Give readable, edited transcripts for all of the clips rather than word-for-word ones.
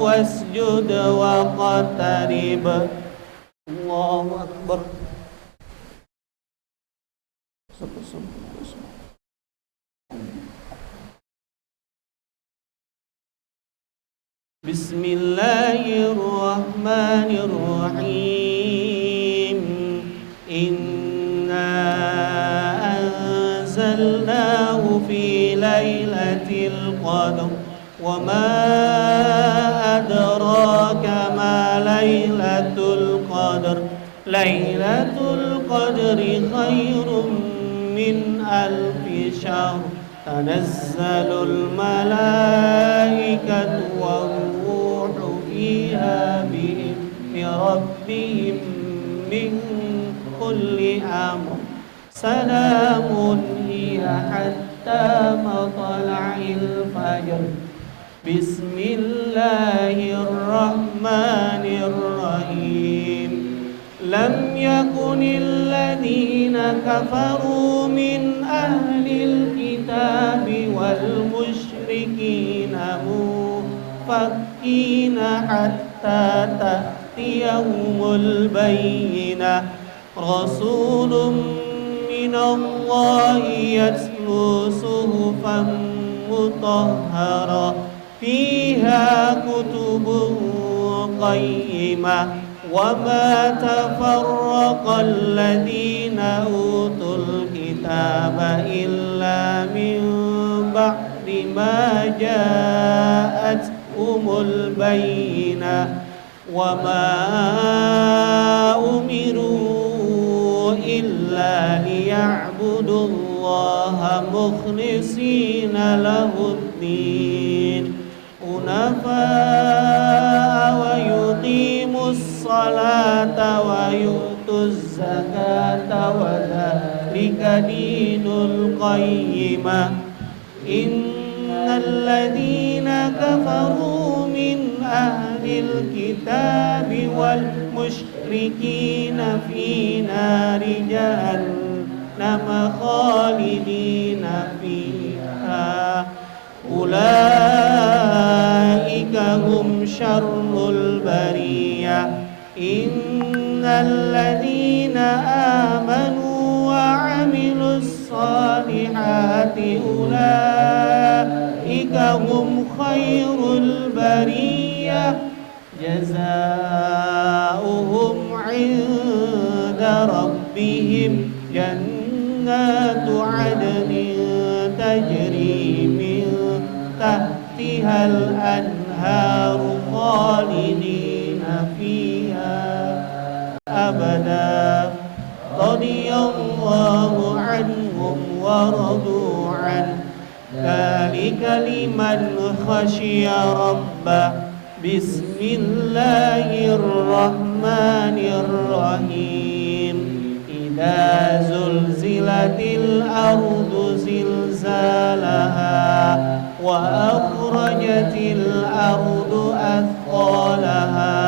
واسجد واقترب. الله أكبر. بسم الله الرحمن الرحيم. إنا أنزلناه في ليلة القدر وما أدراك ما ليلة القدر. ليلة القدر خير من 1000 شهر. تنزل الملائكة والروح فيها بإذن ربهم من كل أمر. سلام هي حتى مطلع الفجر. بسم الله الرحمن الرحيم. لم يكن الذين كفروا من أهل الكتاب والمشركين منفكين حتى تأتيهم البينة. رسول من الله يتلو صحفا مطهرة فيها كتب قيمة. وما تفرق الذين أوتوا الكتاب إلا من بعد ما جاءتهم البينة. وما أمروا إلا ليعبدوا الله مخلصين له الدين حنفاء ويقيموا الصلاة ويؤتوا الزكاة وذلك دين القيمة. إن الذين كفروا من أهل الكتاب والمشركين في نار جهنم خالدين فيها. أولئك هم شر البرية. إن الذين آمنوا وعملوا الصالحات أولئك هم خير البرية. جزاؤهم عند ربهم جنات عدن تجري من تحتها الأنهار خالدين فيها أبدا. رضي الله عنهم ورضوا عنه. ذلك لمن خشي ربه. بسم الله الرحمن الرحيم. إذا زلزلت الأرض زلزالها وأخرجت الأرض أثقالها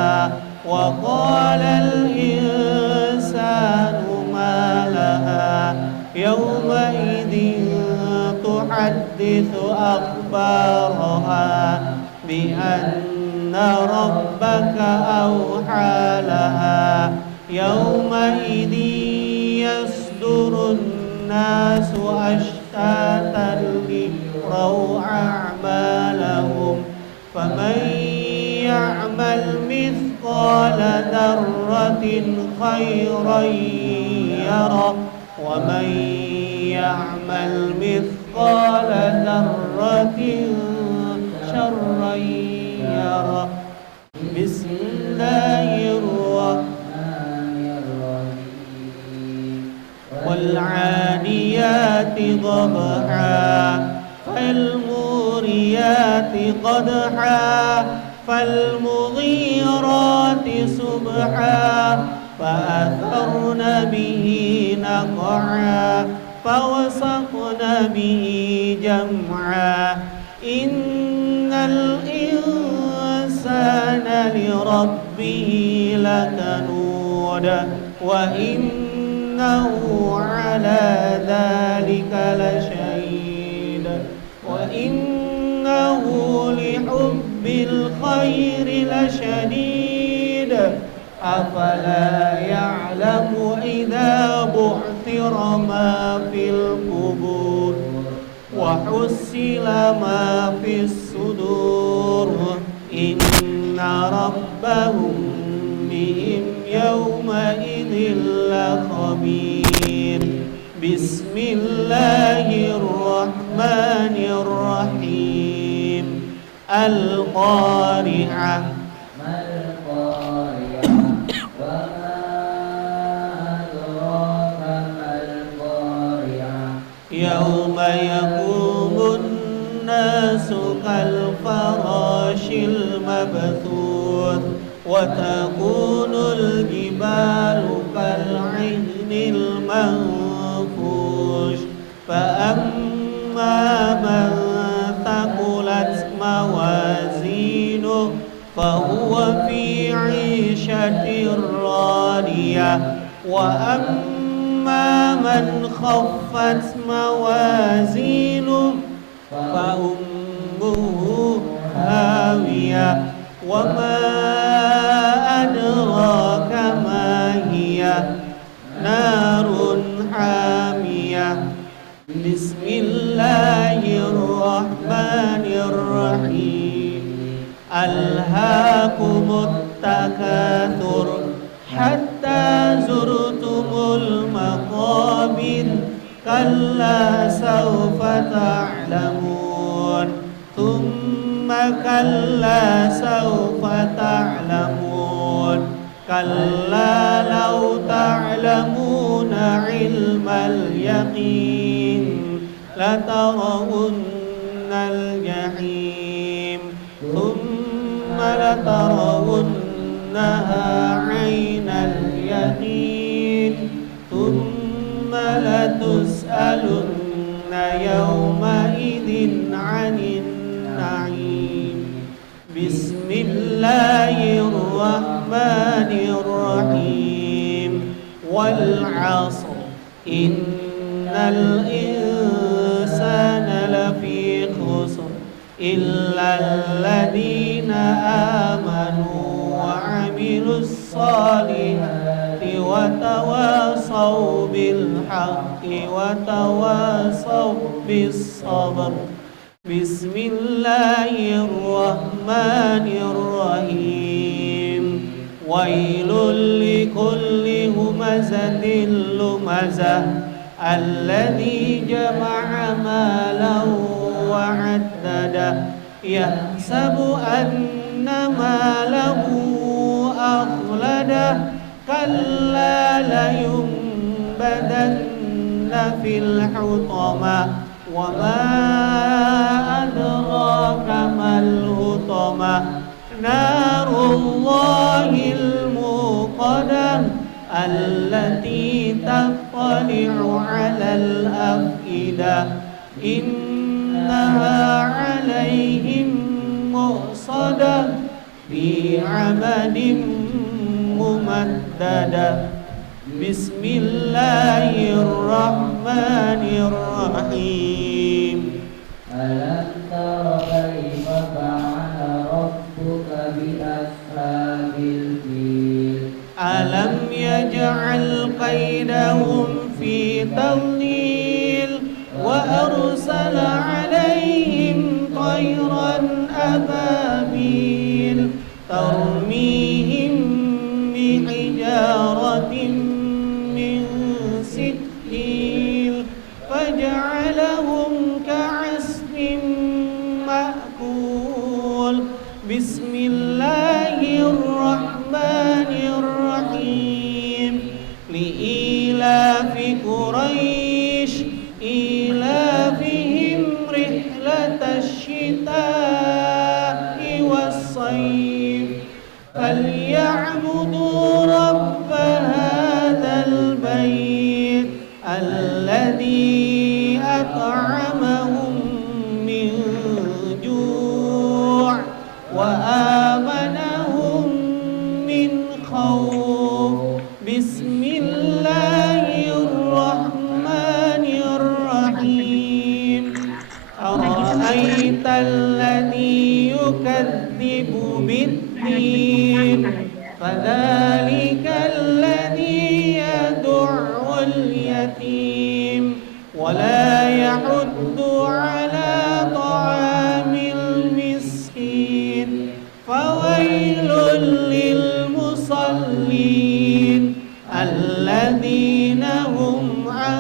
وقال الإنسان ما لها يومئذ تحدث أخبارها بأن ربك أوحى لها. يومئذ يصدر الناس أشتاتا ليروا أعمالهم. فمن يعمل مثقال ذرة خيرا يره ومن يعمل مثقال ذرة شرا يره. بسم الله الرحمن الرحيم. والعاديات ضبحا فالموريات قدحا فالمغيرات صبحا فأثرن به نقعا فوسطن به جمعا. إن الإنسان لربه لكنود وإنه على ذلك لشهيد وإنه لحب الخير شديد أفلا يعلم إذا بعثر ما في القبور وحصل ما في الصدور إن ربهم بهم يومئذ لخبير بسم الله الرحمن الرحيم القارعة ما القارعة وما أدراك ما القارعة يوم يقوم الناس كالفراش المبثوث وتكون الجبال كالعهن المنفوش فأما من ثقلت موازينه فهو في عيشة راضية وأما من خفت موازينه فأمه هاوية وما أدراك ما هي نار حامية بسم الله الرحمن الرحيم ألهاكم التكاثر حتى زرتم المقابر كلا سوف تعلمون ثم كلا سوف تعلمون كلا لو تعلمون علم اليقين لترون الجحيم ثم لترونها عين اليقين ثم لتسألن يومئذ عن النعيم بسم الله الرحمن الرحيم والعصر إن الإنسان لفي خسر إلا الذين آمنوا وعملوا الصالحات وتواصوا بالحق وتواصوا بالصبر بسم الله الرحمن الرحيم ويل لكل همزة لمزة الذي جمع مالا وعدده يحسب أن ماله أخلده كلا لينبذن في الحطمة وما أدراك ما الحطمة نار الله الموقدة التي تطلع على الأفئدة إنها عليهم مؤصدة في عمد ممددة بسم الله الرحمن الرحيم ألم تر كيف فعل ربك بأصحاب الفيل ألم يجعل كيدهم في تضليل وأرسل عليهم طيرا أبابيل ترميهم بحجارة من سجيل فجعلهم كعصف مأكول بسم الله الرحمن الرحيم لإيلاف قريش إيلافهم رحلة الشتاء والصيف فليعبدوا رب هذا البيت الذي أطعمهم من جوع وآمنهم من خوف بسم الله الرحمن الرحيم أرأيت الذي يكذب بالدين اليتيم فذلك الذي يدع اليتيم ولا يحض على طعام المسكين فويل للمصلين الذين هم عن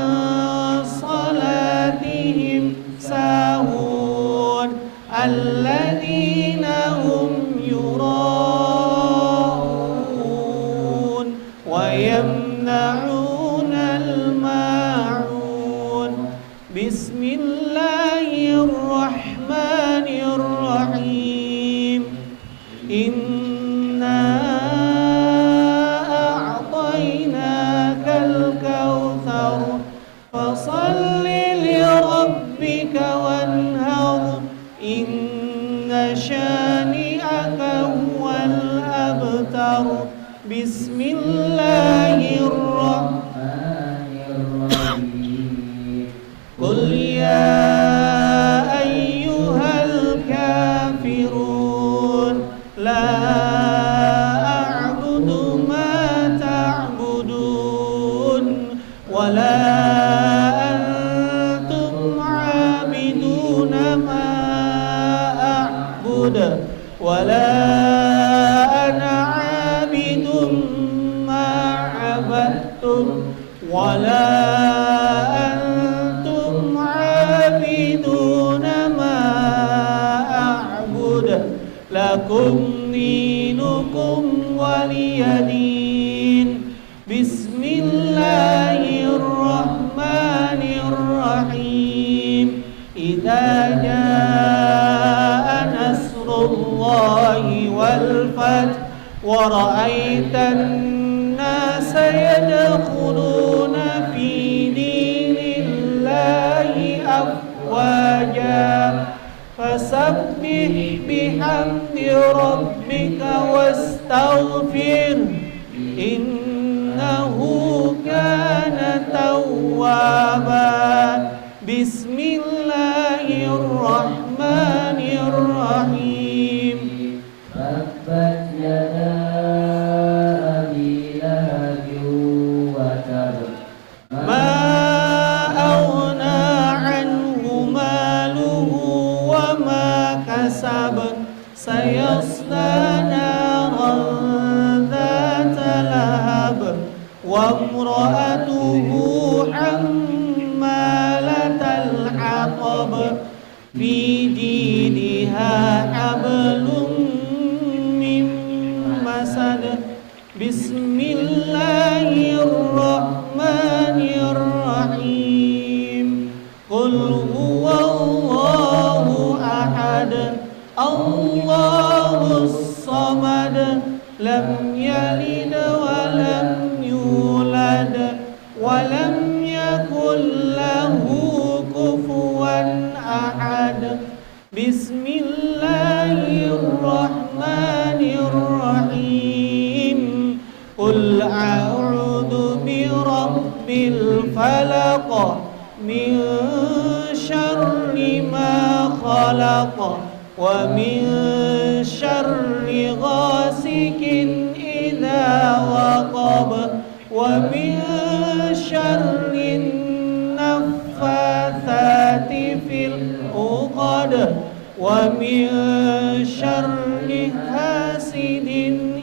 صلاتهم ساهون الذين هم يراءون ويمنعون الماعون بسم الله الرحمن الرحيم إنا أعطيناك الكوثر فصل لربك وانهر إن شانئك هو الأبتر بسم الله الرحمن الرحيم قل يا أيها الكافرون لا أعبد ما تعبدون ولا أنتم عابدون ما أعبد ولا أنا عابد ما عبدتم ولا أنتم عابدون ما أعبد لكم دينكم ولي دين بسم الله الرحمن الرحيم إذا جاء نصر الله والفتح ورأيت الناس يدخلون في دين الله أفواجا فسبح بحمد ربك واستغفر إنه كان توابا بسم الله الرحمن الرحيم تبت يدا أبي لهب وتب ما أغنى عنه ماله وما كسب سيصلى نارا ذات لهب وامرأته حمالة الحطب في جيدها حبل من مسد بسم الله الرحمن الرحيم قل هو الله أحد الله الصمد لم يلد ولم يولد ولم يكن له كفوا أحد بسم الله الرحمن الرحيم قل أعوذ برب الفلق من شر ما خلق ومن شر غاسق إذا وقب ومن شر النفاثات في العقد ومن شر حاسد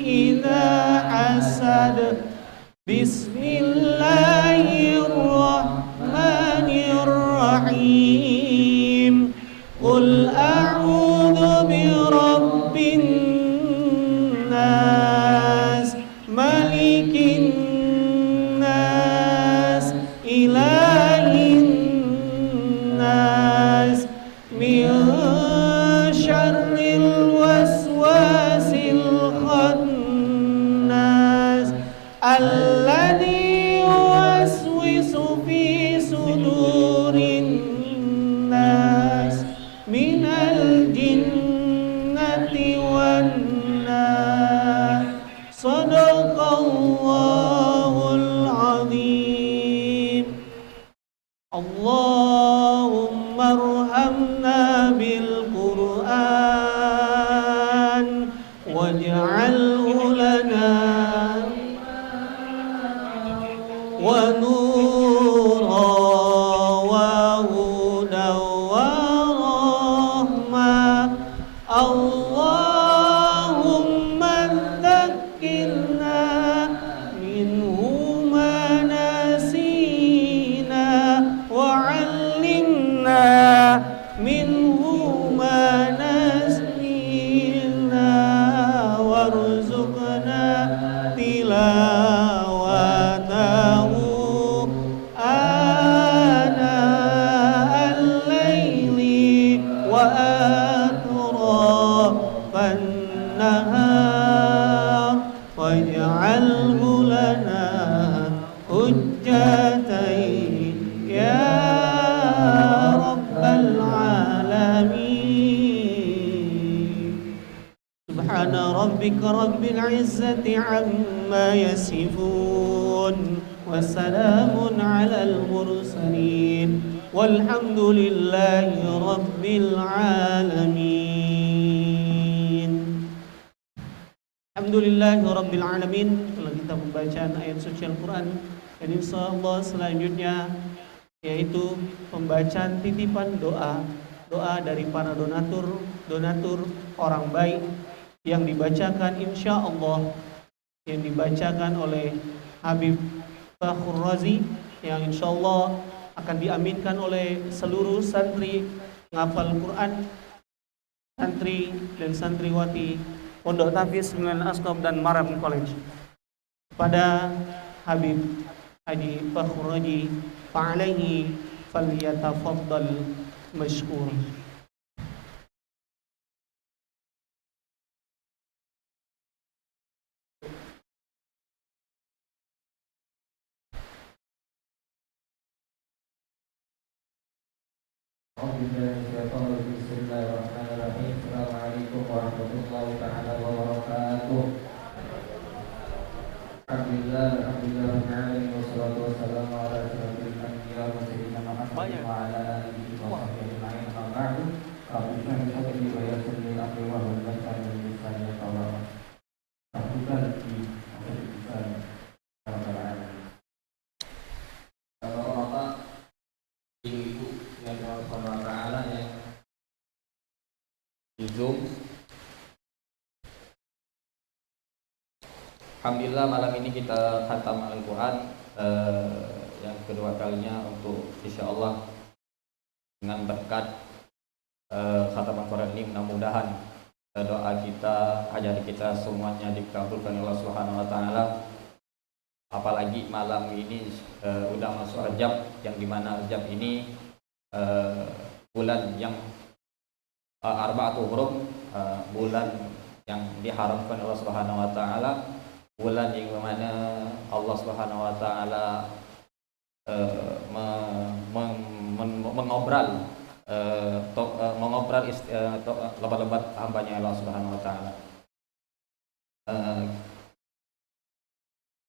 إذا حسد بسم الله الرحمن الرحيم قل أعوذ برب الناس ملك الناس إله الناس من شر الوسواس الخناس الذي واجعله لنا ونورا وهدى ورحمة اللهم ذكرنا منه ما نسينا وعلمنا منه ما نسينا وارزقنا تلاوته آناء الليل وأطراف النهار واجعله لنا حجتين يا رب العالمين. سبحان ربك رب العزة عما يصفون وسلام على المرسلين والحمد لله رب العالمين. Alhamdulillahi Rabbil Alamin. Setelah kita membaca ayat suci Al-Quran, dan insyaAllah selanjutnya yaitu pembacaan titipan doa dari para donatur orang baik yang dibacakan insyaallah, yang dibacakan oleh Habib Fakhr Razi, yang insyaallah akan diaminkan oleh seluruh santri ngafal Quran, santri dan santriwati Pondok Tahfiz Sembilan Asqaf dan Maram College. Kepada Habib Haji Fakhr Razi, fa'alaihi falyatafaddal mashkur. Bismillahirrahmanirrahim. Assalamualaikum warahmatullahi taala wabarakatuh. Alhamdulillah wassalatu wassalamu ala asyrofil anbiya wa sayyidina Muhammad wa ala alihi wa sahbihi ajma'in. Amma ba'du. Rabbi shrah li sadri wa yassir li amri wahlul 'uqdatam min lisani yafqahu qawli. Bapak-bapak, ibu-ibu yang Allah Subhanahu wa taala yang di Zoom. Alhamdulillah malam ini kita khatam Al-Quran yang kedua kalinya untuk insyaallah dengan berkat khatam Al-Quran ini mudah-mudahan doa kita, hajat kita semuanya dikabulkan oleh Allah Subhanahu wa taala. Apalagi malam ini udah masuk Rajab, yang dimana Rajab ini bulan yang arba'atul hurum, bulan yang diharamkan Allah Subhanahu wa taala, bulan yang mana Allah Subhanahu wa taala mengobral lebat-lebat hambanya Allah Subhanahu wa taala.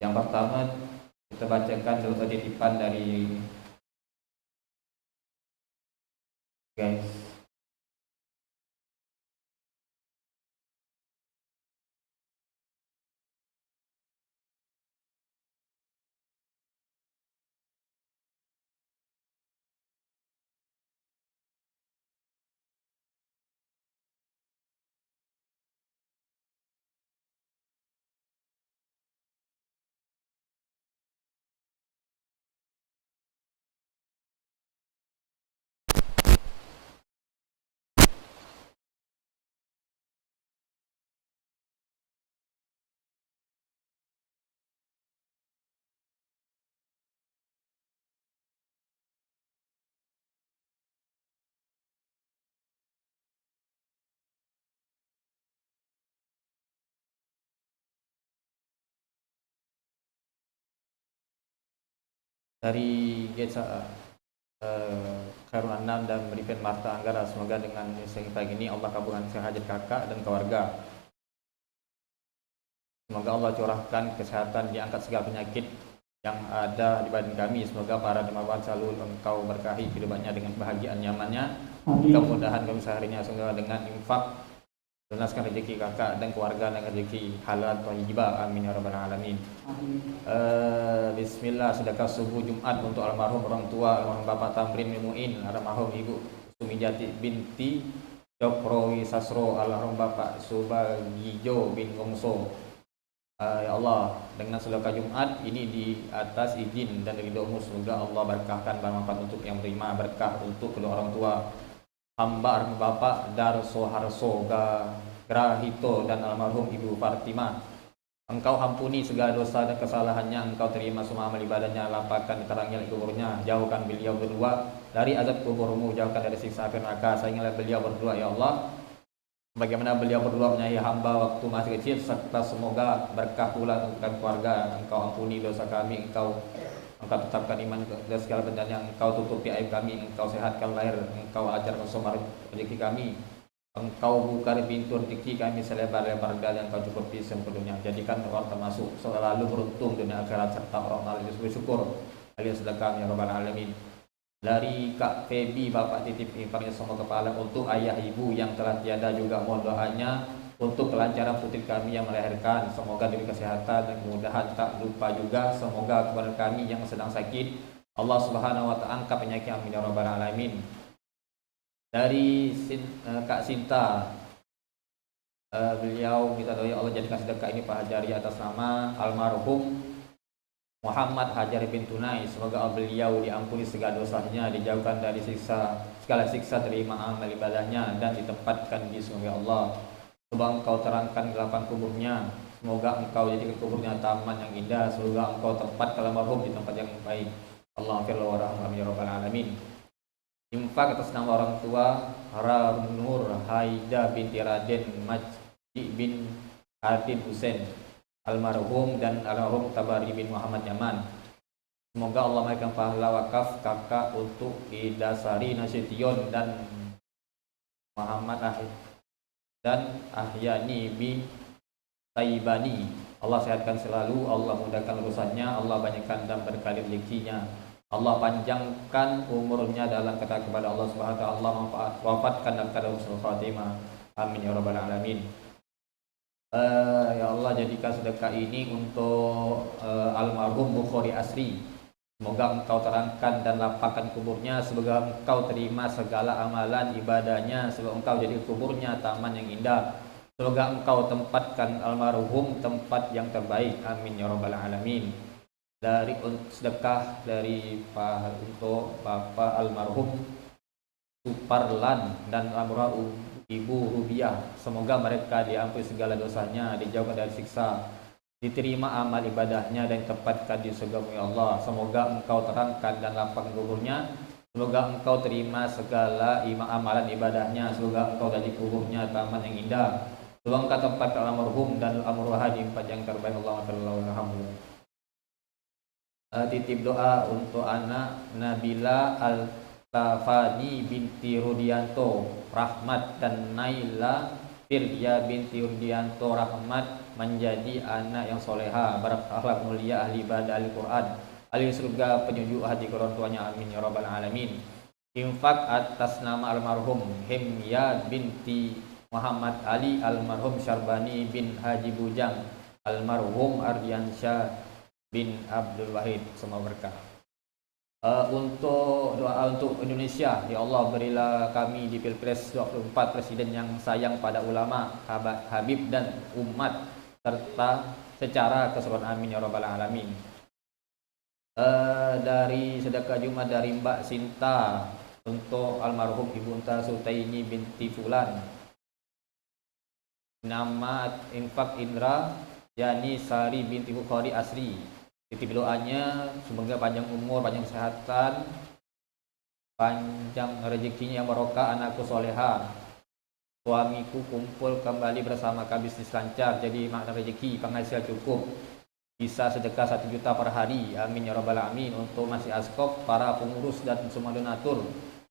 Yang pertama kita bacakan dulu titipan dari guys. Dari Getsa Khairul Anam dan memberikan Marta Anggara, semoga dengan siang pagi ini Allah kabulkan hajat kakak dan keluarga. Semoga Allah curahkan kesehatan, diangkat segala penyakit yang ada di badan kami. Semoga para dermawan selalu Engkau berkahi kehidupannya dengan bahagiaan nyamannya. Mudah-mudahan kami seharinya semoga dengan infak lunaskan rezeki kakak dan keluarga dengan rezeki halal thayyibah, amin ya rabbal alamin. Bismillah, sedekah subuh Jumat untuk almarhum orang tua, almarhum Bapak Tamrin Muin, almarhum Ibu Sumijati binti Cokrowi Sasro, almarhum Bapak Subagijo bin Wongso. Ya Allah, dengan sedekah Jumat ini di atas izin dan ridhomu, semoga Allah berkahkan bermanfaat untuk yang menerima, berkah untuk kedua orang tua hamba almarhum Bapak Darso Harso Grahito dan almarhum Ibu Fatimah. Engkau ampuni segala dosa dan kesalahannya, Engkau terima semua amal ibadahnya, lapangkan terangnya kuburnya, jauhkan beliau berdua dari azab kuburmu, jauhkan dari siksa api neraka. Sayangilah beliau berdua ya Allah, bagaimana beliau berdua menyayangi hamba waktu masih kecil, serta semoga berkah pula untuk keluarga. Engkau ampuni dosa kami, Engkau tetapkan iman dan segala bencana, Engkau tutupi aib kami, Engkau sehatkan lahir, Engkau ajarkan semua rezeki kami, Engkau buka pintu rezeki kami selebar-lebar dan Engkau cukupi sepenuhnya. Jadikan orang termasuk selalu beruntung dunia akhirat serta orang alim bersyukur alias sedekah ya rabbal alamin. Dari Kak Febi, Bapak titip infaknya semua kepala untuk ayah ibu yang telah tiada, juga mohon doanya untuk kelancaran putri kami yang melahirkan, semoga diberi kesehatan dan kemudahan. Tak lupa juga semoga kepada kami yang sedang sakit Allah Subhanahu wa taala angkat penyakit, amin ya rabbal alamin. Dari Kak Sinta, beliau minta doa ya Allah jadikan sedekah ini Pak Hajari atas nama almarhum Muhammad Hajari bin Tunai, semoga beliau diampuni segala dosanya, dijauhkan dari segala siksa, terima amal ibadahnya dan ditempatkan di surga Allah. Semoga Engkau terangkan gelapan kuburnya, semoga Engkau jadikan kuburnya taman yang indah, semoga Engkau tempatkan almarhum di tempat yang baik. Allahumma warahmatullahi ya rabbal alamin. Infak atas nama orang tua Nur Haida binti Raden Majdi bin Hardin Hussein almarhum dan almarhum Tabari bin Muhammad Yaman. Semoga Allah memberikan pahala wakaf kakak untuk Idasari Nasution dan Muhammad Ahyani bin Taibani. Allah sehatkan selalu, Allah mudahkan urusannya, Allah banyakkan dan berkali rezekinya, Allah panjangkan umurnya dalam ketaatan kepada Allah Subhanahu wa taala, Allah wafatkan dalam keadaan husnul khatimah, amin ya rabbal alamin. Ya Allah, jadikan sedekah ini untuk almarhum Bukhari Asri, semoga Engkau terangkan dan lapangkan kuburnya, semoga Engkau terima segala amalan ibadahnya, semoga Engkau jadi kuburnya taman yang indah, semoga Engkau tempatkan almarhum tempat yang terbaik, amin ya rabbal alamin. Dari sedekah dari untuk Bapak almarhum Suparlan dan almarhum Ibu Rubiah, semoga mereka diampuni segala dosanya, dijauhkan dari siksa, diterima amal ibadahnya dan ditempatkan di surga-Mu ya Allah. Semoga Engkau terangkan dan lapangkan kuburnya, semoga Engkau terima segala amalan ibadahnya, semoga Engkau jadi kuburnya taman yang indah, semoga Engkau tempatkan almarhum dan almarhumah di tempat yang terbaik. Alhamdulillah. Titip doa untuk anak Nabila Al-Tafani binti Rudianto Rahmat dan Naila Firya binti Rudianto Rahmat menjadi anak yang soleha, berakhlak mulia, ahli ibadah, ahli Quran, ahli surga, penyujuk hati orang tuanya, amin ya rabbal alamin. Infak atas nama almarhum Hemya binti Muhammad Ali, almarhum Syarbani bin Haji Bujang, almarhum Ardiansyah bin Abdul Wahid, semua berkah. Untuk doa untuk Indonesia, ya Allah berilah kami di Pilpres 24 presiden yang sayang pada ulama, habib dan umat serta secara keseluruhan, amin ya rabbal alamin. Dari sedekah Jumat dari Mbak Sinta untuk almarhum Ibu Unta Sutaini binti Fulan, nama infak Indra Yani Sari binti Bukhari Asri. Titip doanya semoga panjang umur, panjang kesehatan, panjang rezekinya yang barokah, anakku soleha, suamiku kumpul kembali bersama kami, bisnis lancar, jadi makna rezeki, penghasilan cukup, bisa sedekah 1 juta per hari, amin ya rabbal alamin. Untuk masih askop, para pengurus dan semua donatur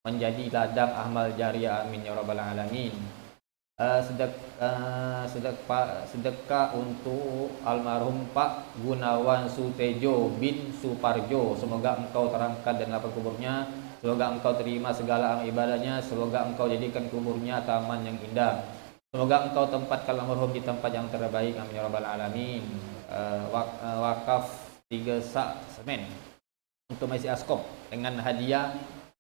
menjadi ladang amal jariah, amin ya rabbal alamin. Sedekah untuk almarhum Pak Gunawan Sutejo bin Suparjo, semoga Engkau terangkan dan lapang kuburnya, semoga Engkau terima segala amal ibadahnya, semoga Engkau jadikan kuburnya taman yang indah, Semoga engkau tempatkan almarhum di tempat yang terbaik, amin ya rabbal alamin. Wakaf 3 sak semen untuk Maisi Askop dengan hadiah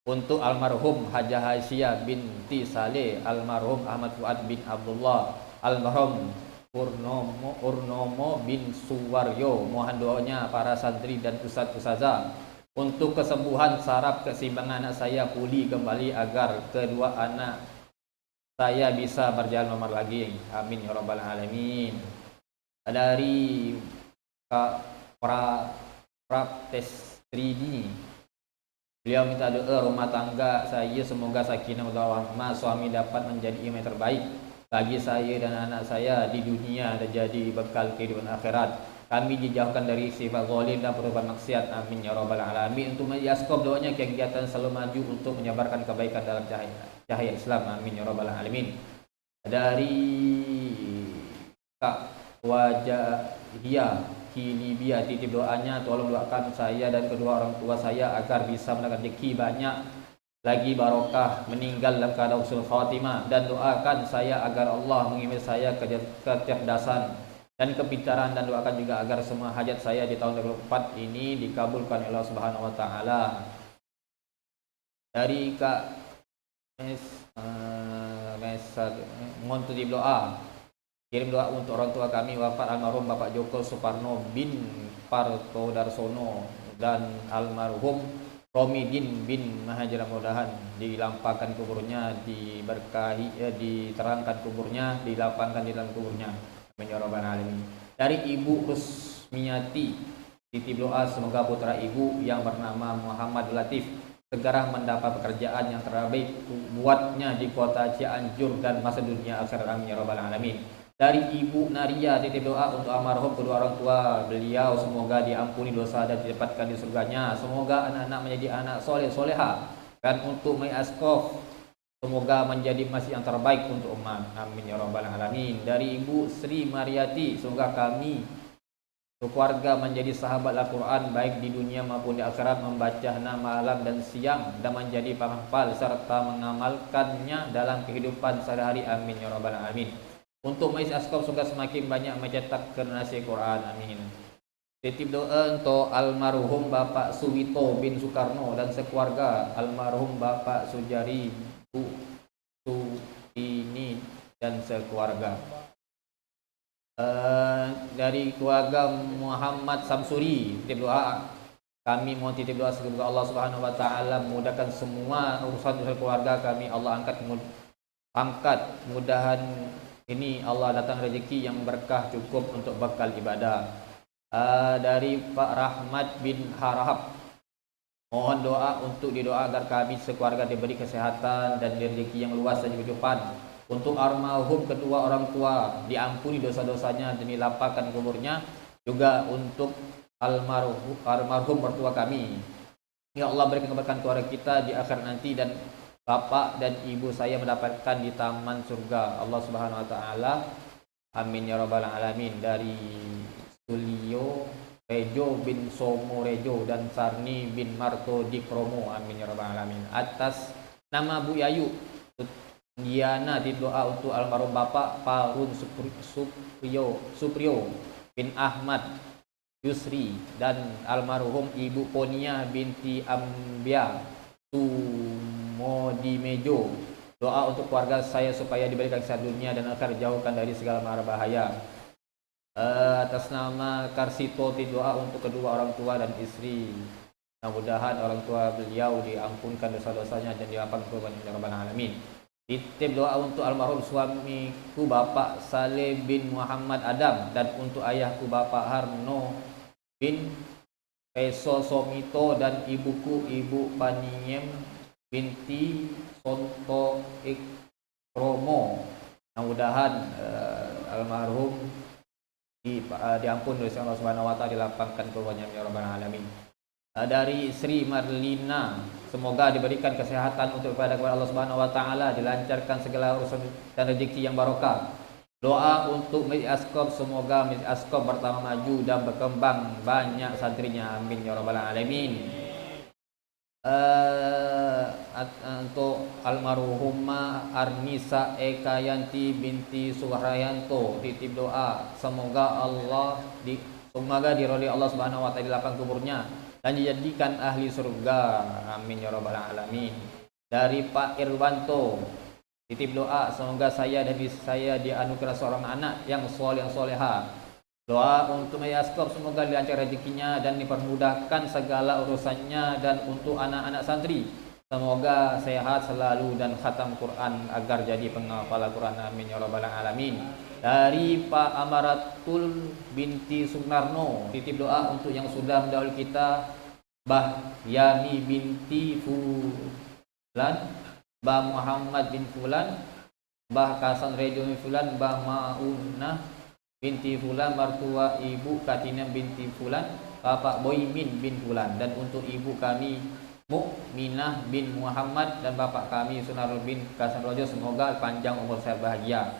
untuk almarhum Hajah Hasyah binti Saleh, almarhum Ahmad Fuad bin Abdullah, almarhum Purnomo bin Suwaryo. Mohon doanya para santri dan ustaz-ustazah untuk kesembuhan saraf keseimbangan anak saya pulih kembali agar kedua anak saya bisa berjalan normal lagi. Amin ya rabbal alamin. Dari Kak Praptes 3D, beliau minta doa rumah tangga saya semoga sakinah mawaddah warahmah, suami dapat menjadi imam terbaik bagi saya dan anak saya di dunia dan jadi bekal kehidupan akhirat. Kami dijauhkan dari sifat zalim dan perbuatan maksiat. Amin ya rabbal alamin. Untuk Yaskop doanya kegiatan selalu maju untuk menyebarkan kebaikan dalam cahaya Islam. Amin ya rabbal alamin. Dari Kak Wajahia Hilibia, titip doanya tolong doakan saya dan kedua orang tua saya agar bisa mendapatkan rezeki banyak lagi barokah, meninggal dalam keadaan husnul khatimah, dan doakan saya agar Allah mengirimkan saya kecerdasan dan kepintaran, dan doakan juga agar semua hajat saya di tahun 2024 ini dikabulkan oleh Allah Subhanahu wa taala. Dari Kak mohon titip doa, kirim doa untuk orang tua kami wafat almarhum Bapak Joko Suparno bin Parto Darsono dan almarhum Romidin bin Mahajar, mudahan dilampahkan kuburnya, diberkahi, diterangkan kuburnya, dilapangkan di dalam kuburnya. Amin ya rabbal alamin. Dari Ibu Rusmiati, titip doa semoga putra ibu yang bernama Muhammad Latif segera mendapat pekerjaan yang terbaik buatnya di kota Cianjur dan masa dunia akhirat. Amin ya rabbal alamin. Dari Ibu Naria, titip doa untuk almarhum kedua orang tua beliau semoga diampuni dosa dan ditempatkan di surganya. Semoga anak-anak menjadi anak soleh soleha, dan untuk Mai Askof semoga menjadi masjid yang terbaik untuk umat. Amin ya rabbal alamin. Dari Ibu Sri Mariati, semoga kami keluarga menjadi sahabat Al-Quran baik di dunia maupun di akhirat, membaca malam dan siang dan menjadi penghafal serta mengamalkannya dalam kehidupan sehari-hari. Amin ya rabbal alamin. Untuk Majlis Askop semoga semakin banyak mencetak generasi Quran. Amin. Titip doa untuk almarhum Bapak Suwito bin Soekarno dan sekeluarga, almarhum Bapak Sujari Bu Sutini dan sekeluarga. Dari keluarga Muhammad Samsuri, titip doa kami mohon titip doa semoga Allah Subhanahu wa taala memudahkan semua urusan keluarga kami. Allah angkat mudahan ini Allah datang rezeki yang berkah cukup untuk bekal ibadah. Dari Pak Rahmat bin Harahap, mohon doa untuk didoa agar kami sekeluarga diberi kesehatan dan rezeki yang luas dan kehidupan. Untuk almarhum kedua orang tua diampuni dosa-dosanya dan dilapangkan kuburnya. Juga untuk almarhum mertua kami, ya Allah berikan keberkahan keluarga kita di akhir nanti, dan bapak dan ibu saya mendapatkan di taman surga Allah Subhanahu wa taala. Amin ya rabbal alamin. Dari Sulio Rejo bin Somo Rejo dan Sarni bin Marto di Kromo. Amin ya rabbal alamin. Atas nama Bu Yayu Diana, di doa untuk almarhum Bapak Parun Suprio bin Ahmad Yusri dan almarhum Ibu Ponia binti Ambia Modimejo. Doa untuk keluarga saya supaya diberikan kesehatan dunia dan akhirat, jauhkan dari segala mara bahaya. Atas nama Karsito, doa untuk kedua orang tua dan istri, mudah-mudahan orang tua beliau diampunkan dosa-dosanya dan diampuni keburukan ya rabbal alamin. Titip doa untuk almarhum suamiku Bapak Saleh bin Muhammad Adam, dan untuk ayahku Bapak Harno bin Peso Somito, dan ibuku Ibu Paniem binti Sonto Ikromo. Mudah-mudahan almarhum diampun dosa Allah Subhanahu wa taala, dilapangkan keluarnya ya rabbal alamin. Dari Sri Marlina, semoga diberikan kesehatan untuk kepada Allah Subhanahu wa taala, dilancarkan segala urusan dan rezeki yang barokah. Doa untuk Masjid Askop, semoga Masjid Askop bertambah maju dan berkembang banyak santrinya. Amin ya rabbal alamin. Untuk almarhumah Arnisa Ekayanti binti Suhrayanto, titip doa semoga semoga diridhoi Allah Subhanahu wa taala di lapang kuburnya dan dijadikan ahli surga, amin ya rabbal alamin. Dari Pak Irwanto, titip doa semoga saya dan istri saya dianugerah seorang anak yang soleh yang soleha. Doa untuk Mayaskop semoga dilancar rezekinya dan dipermudahkan segala urusannya, dan untuk anak-anak santri semoga sehat selalu dan khatam Quran agar jadi penghafal Quran, amin ya rabbal alamin. Dari Pak Amaratul binti Sunarno, titip doa untuk yang sudah mendahului kita, Mbah Yani binti Fulan, Mbah Muhammad bin Fulan, Mbah Kasan Rejo bin Fulan, Mbah Maunah binti Fulan, mertua Ibu Katina binti Fulan, Bapak Boymin bin Fulan, dan untuk ibu kami Mukminah bin Muhammad dan bapak kami Sunarul bin Kasan Rojo, semoga panjang umur sehat bahagia.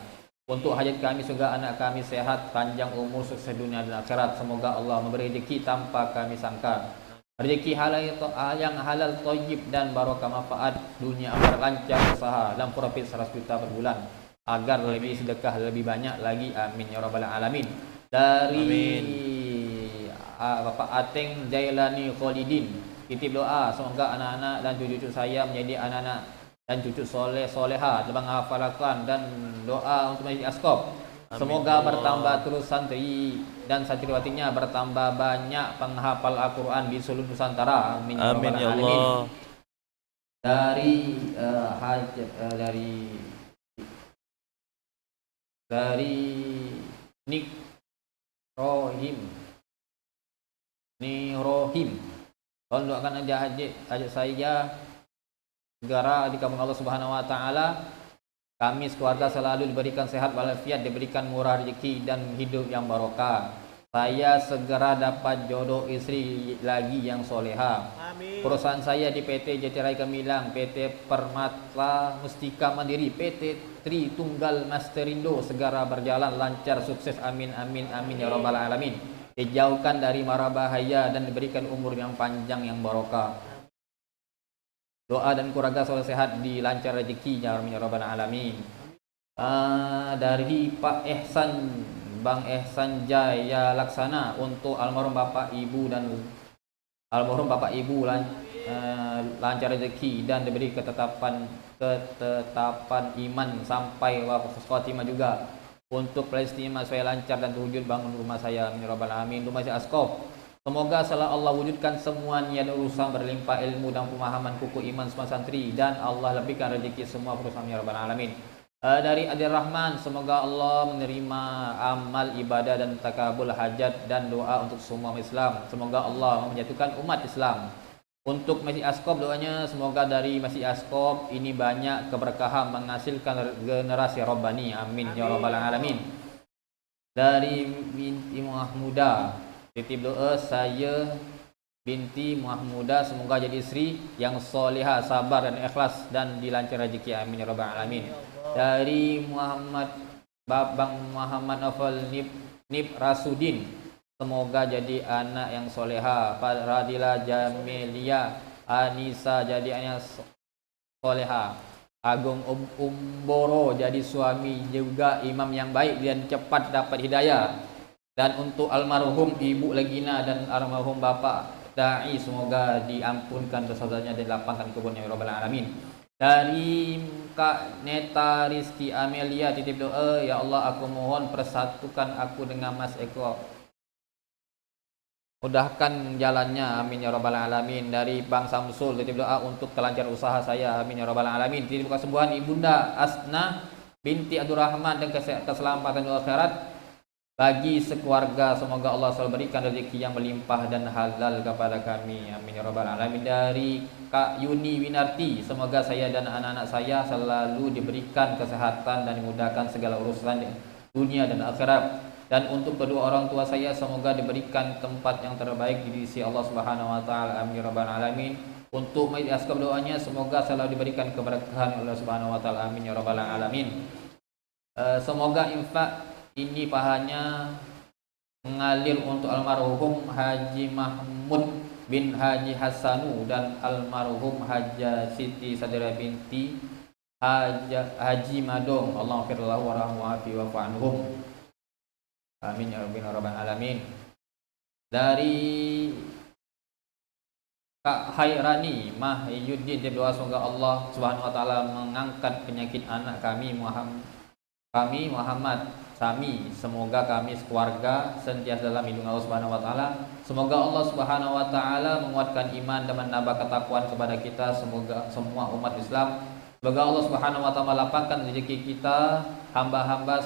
Untuk hajat kami semoga anak kami sehat, panjang umur, sukses dunia dan akhirat. Semoga Allah memberi rezeki tanpa kami sangka. Rezeki halal yang halal, thayyib dan barokah, manfaat dunia akhirat, lancar usaha dan profit 100 juta per bulan, agar lebih sedekah lebih banyak lagi, amin ya rabbal alamin. Dari Bapak Ateng Jailani Khalidin, titip doa semoga anak-anak dan cucu-cucu saya menjadi anak-anak dan cucu soleh soleha, lebang hafalkan, dan doa untuk Masjid Askop semoga bertambah terus santri dan santriwatinya, bertambah banyak penghafal Al-Quran di seluruh Nusantara, amin ya rabbal alamin. Dari dari Nick Rohim, tolong doakan aja hajat saya segera dikabulkan Allah Subhanahu wa taala. Kami sekeluarga selalu diberikan sehat walafiat, diberikan murah rezeki dan hidup yang barokah. Saya segera dapat jodoh istri lagi yang soleha. Amin. Perusahaan saya di PT Jatirai Gemilang, PT Permata Mustika Mandiri, PT Tri Tunggal Masterindo segera berjalan lancar, sukses, amin amin amin ya rabbal alamin. Dijauhkan dari mara bahaya dan diberikan umur yang panjang yang barokah. Doa dan keluarga selalu sehat, dilancar rezekinya, amin ya rabbal alamin. Dari Pak Ehsan, Bang Ehsan Jaya Laksana, untuk almarhum Bapak Ibu lancar rezeki dan diberi ketetapan iman sampai wafat khotimah juga. Untuk Palestina saya lancar dan terwujud bangun rumah saya, amin ya rabbal alamin. Rumah saya Askop semoga selalu Allah wujudkan semua niat urusan, berlimpah ilmu dan pemahaman kuku iman semua santri, dan Allah lebihkan rezeki semua perusahaan, ya rabbal alamin. Dari Adil Rahman, semoga Allah menerima amal ibadah dan takabul hajat dan doa untuk semua Islam. Semoga Allah menyatukan umat Islam. Untuk Masjid Askop doanya semoga dari Masjid Askop ini banyak keberkahan, menghasilkan generasi Rabbani, amin ya rabbal alamin. Dari binti Mahmuda, titip doa saya binti Mahmuda semoga jadi istri yang soleha, sabar dan ikhlas, dan dilancar rezeki, amin ya rabbal alamin. Dari Babang Muhammad Afal Nib Rasudin, semoga jadi anak yang soleha. Radila Jamelia Anisa jadi anak soleha. Agung Umboro jadi suami juga imam yang baik dan cepat dapat hidayah. Dan untuk almarhum Ibu Legina dan almarhum Bapak Dai, semoga diampunkan dosanya dan dilapangkan kuburnya, ya rabbal alamin. Dari Kak Neta Rizky Amelia, titip doa, ya Allah aku mohon persatukan aku dengan Mas Eko, mudahkan jalannya, amin ya rabbal alamin. Dari Bang Samsul, titip doa untuk kelancaran usaha saya, amin ya rabbal alamin. Titip kesembuhan Ibunda Asna binti Abdurrahman dan keselamatan di akhirat bagi sekeluarga, semoga Allah selalu berikan rezeki yang melimpah dan halal kepada kami, amin ya rabbal alamin. Dari Kak Yuni Winarti, semoga saya dan anak-anak saya selalu diberikan kesehatan dan dimudahkan segala urusan dunia dan akhirat. Dan untuk kedua orang tua saya semoga diberikan tempat yang terbaik di sisi Allah Subhanahu wa taala, amin ya rabbal alamin. Untuk Masjid Askop doanya semoga selalu diberikan keberkahan Allah Subhanahu wa taala, amin ya rabbal alamin. Semoga infak ini pahanya mengalir untuk almarhum Haji Mahmud bin Haji Hasanu dan almarhum Haja Siti Sadira binti Haji Madong. Allah firlahu warahmu afi wa fa'anhum. Amin ya rabbal alamin. Dari Kak Hairani Mahyuddin, dia berdoa semoga Allah Subhanahu wa taala mengangkat penyakit anak kami Muhammad Sami, semoga kami sekeluarga sentiasa dalam lindungan Allah Subhanahu wa taala. Semoga Allah Subhanahu wa taala menguatkan iman dan menambah ketakwaan kepada kita, semoga semua umat Islam. Semoga Allah Subhanahu wa taala lapangkan rezeki kita, hambanya.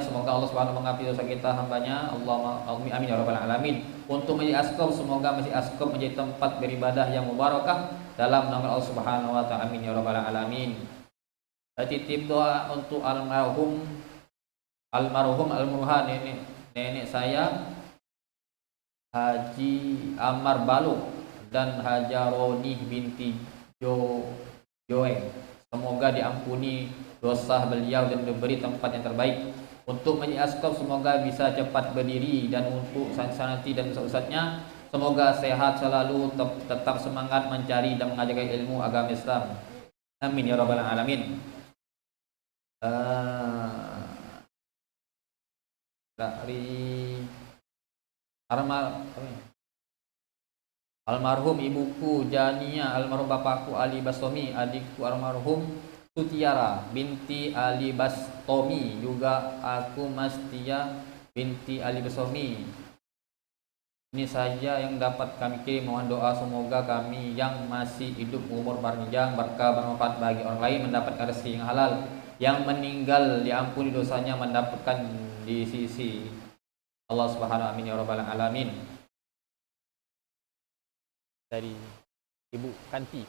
Semoga Allah Subhanahu wa taala mengampuni dosa kita, hambanya. Allahumma amin ya rabbal alamin. Untuk Masjid Asqaf, semoga Masjid Asqaf menjadi tempat beribadah yang mubarakah dalam nama Allah Subhanahu wa taala. Amin ya rabbal alamin. Titip doa untuk almarhum almarhumah nenek saya Haji Amar Baluk dan Hajaroni binti Joeng. Semoga diampuni dosa beliau dan diberi tempat yang terbaik. Untuk Masjid Asqaf semoga bisa cepat berdiri, dan untuk santi dan ustaz-ustaznya semoga sehat selalu, tetap semangat mencari dan mengajarkan ilmu agama Islam. Amin ya rabbal alamin. Dari almarhum ibuku Jania, almarhum bapakku Ali Bastomi, adikku almarhum Sutiara binti Ali Bastomi, juga aku Mastia binti Ali Bastomi. Ini saja yang dapat kami kirim. Mohon doa semoga kami yang masih hidup umur panjang, berkah, bermanfaat bagi orang lain, mendapatkan rezeki yang halal, yang meninggal diampuni dosanya, mendapatkan di sisi Allah Subhanahu wa taala. Amin ya rabbal alamin. Dari Ibu Kanti.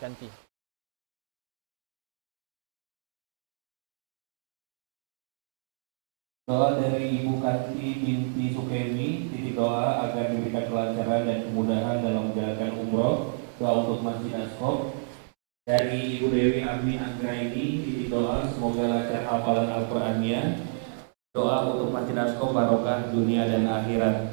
Doa dari Ibu Kanti binti Sukemi, titip doa agar diberikan kelancaran dan kemudahan dalam menjalankan umroh. Doa untuk Masjid Asqaf. Dari Ibu Dewi Amin Anggraini, titip doa semoga lancar hafalan Al-Qur'annya. Doa untuk Masjid Asqaf barokah dunia dan akhirat.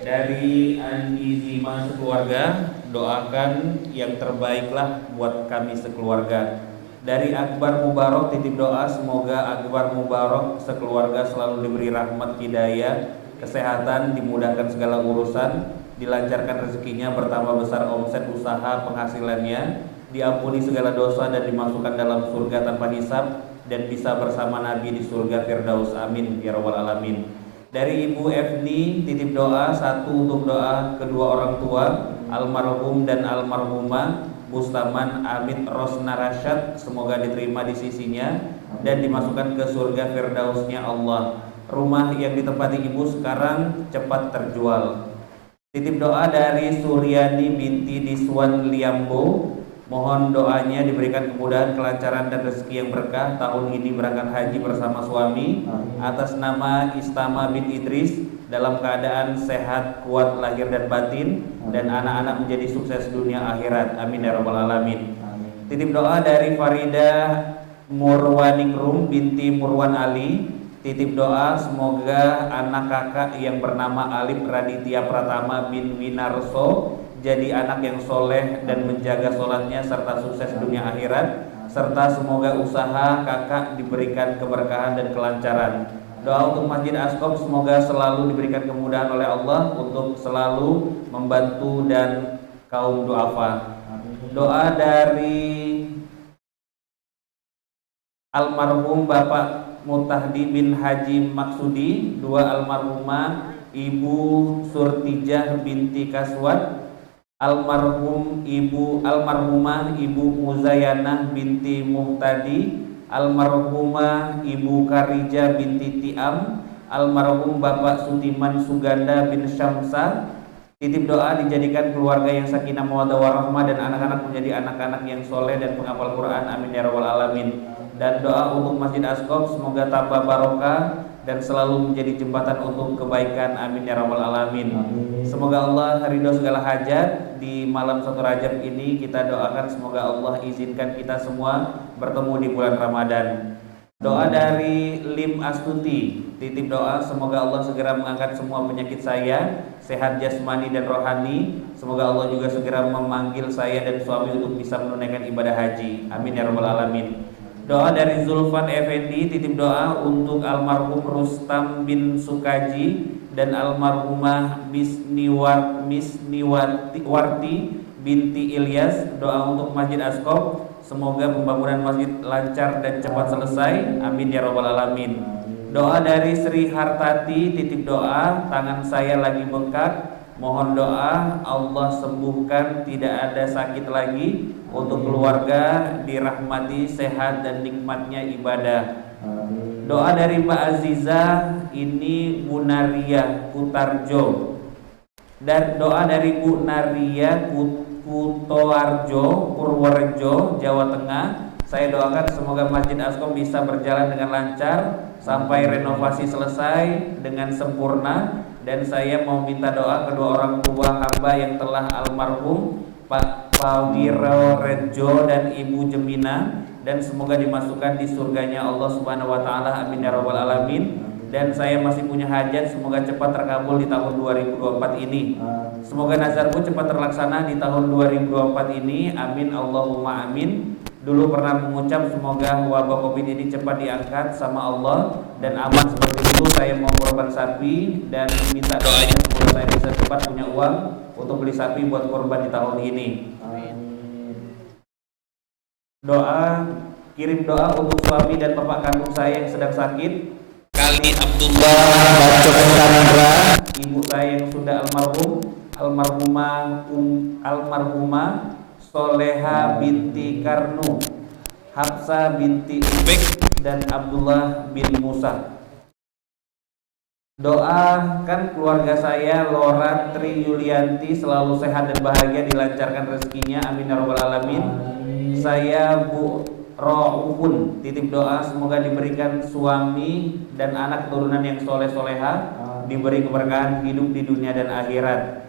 Dari Andi Zima sekeluarga, doakan yang terbaiklah buat kami sekeluarga. Dari Akbar Mubarak, titip doa semoga Akbar Mubarak sekeluarga selalu diberi rahmat hidayah, kesehatan, dimudahkan segala urusan, dilancarkan rezekinya, bertambah besar omset usaha penghasilannya, diampuni segala dosa dan dimasukkan dalam surga tanpa hisab, dan bisa bersama Nabi di surga Firdaus. Amin ya rabbal alamin. Dari Ibu Efni, titip doa satu untuk doa kedua orang tua almarhum dan almarhumah Bustaman Amit Rosna Rasyad, semoga diterima di sisinya dan dimasukkan ke surga Firdausnya Allah. Rumah yang ditempati ibu sekarang cepat terjual. Titip doa dari Suryani binti Diswan Liambo, mohon doanya diberikan kemudahan, kelancaran dan rezeki yang berkah. Tahun ini berangkat haji bersama suami atas nama Istama bin Idris, dalam keadaan sehat, kuat lahir dan batin, dan anak-anak menjadi sukses dunia akhirat. Amin ya rabbal alamin. Titip doa dari Farida Murwaningrum binti Murwan Ali, titip doa semoga anak kakak yang bernama Alif Raditya Pratama bin Winarso jadi anak yang soleh dan menjaga sholatnya serta sukses dunia akhirat, serta semoga usaha kakak diberikan keberkahan dan kelancaran. Doa untuk Masjid Asqaf semoga selalu diberikan kemudahan oleh Allah untuk selalu membantu dan kaum duafa. Doa dari almarhum Bapak Mutahdi bin Haji Maksudi, dua almarhumah Ibu Surtijah binti Kaswat, almarhumah Ibu Muzayanah binti Muhtadi, almarhumah Ibu Karija binti Tiam, almarhum Bapak Sutiman Suganda bin Syamsa. Titip doa dijadikan keluarga yang sakinah mawaddah warahmah dan anak-anak menjadi anak-anak yang soleh dan penghafal Quran. Amin ya rabbal alamin. Dan doa untuk Masjid Asqaf semoga tambah barokah dan selalu menjadi jembatan untuk kebaikan. Amin ya rabbal alamin. Semoga Allah ridho segala hajat. Di malam 1 Rajab ini kita doakan semoga Allah izinkan kita semua bertemu di bulan Ramadan. Doa dari Lim Astuti, titip doa semoga Allah segera mengangkat semua penyakit saya, sehat jasmani dan rohani. Semoga Allah juga segera memanggil saya dan suami untuk bisa menunaikan ibadah haji. Amin ya rabbal alamin. Doa dari Zulfan Effendi, titip doa untuk almarhum Rustam bin Sukaji dan almarhumah Misniwarti binti Ilyas. Doa untuk Masjid Askop, semoga pembangunan masjid lancar dan cepat selesai. Amin ya rabbal alamin. Doa dari Sri Hartati, titip doa tangan saya lagi bengkak, mohon doa Allah sembuhkan, tidak ada sakit lagi. Untuk keluarga dirahmati, sehat dan nikmatnya ibadah. Doa dari Mbak Aziza, ini Bu Naria Kutarjo, dan doa dari Bu Naria Kutoarjo, Purworejo, Jawa Tengah. Saya doakan semoga Masjid Askom bisa berjalan dengan lancar sampai renovasi selesai dengan sempurna. Dan saya mau minta doa kedua orang tua hamba yang telah almarhum, Pak Pawiro Rejo dan Ibu Jemina, dan semoga dimasukkan di surganya Allah Subhanahu wa taala. Amin ya rabbal alamin. Dan saya masih punya hajat, semoga cepat terkabul di tahun 2024 ini. Semoga nazarku cepat terlaksana di tahun 2024 ini. Amin Allahumma amin. Dulu pernah mengucap semoga wabah Covid ini cepat diangkat sama Allah dan aman seperti itu. Saya mau korban sapi dan minta doanya semoga saya bisa cepat punya uang untuk beli sapi buat korban di tahun ini. Doa, kirim doa untuk suami dan bapak kandung saya yang sedang sakit, Kali Abdullah Bacok Kanandra, ibu saya yang sudah almarhumah Soleha binti Karnu, Hafsa binti Ubek, dan Abdullah bin Musa. Doakan keluarga saya Lora Tri Yulianti selalu sehat dan bahagia, dilancarkan rezekinya. Amin ya rabbal alamin. Saya Bu Ro'upun, titip doa semoga diberikan suami dan anak keturunan yang soleh-soleha, diberi keberkahan hidup di dunia dan akhirat.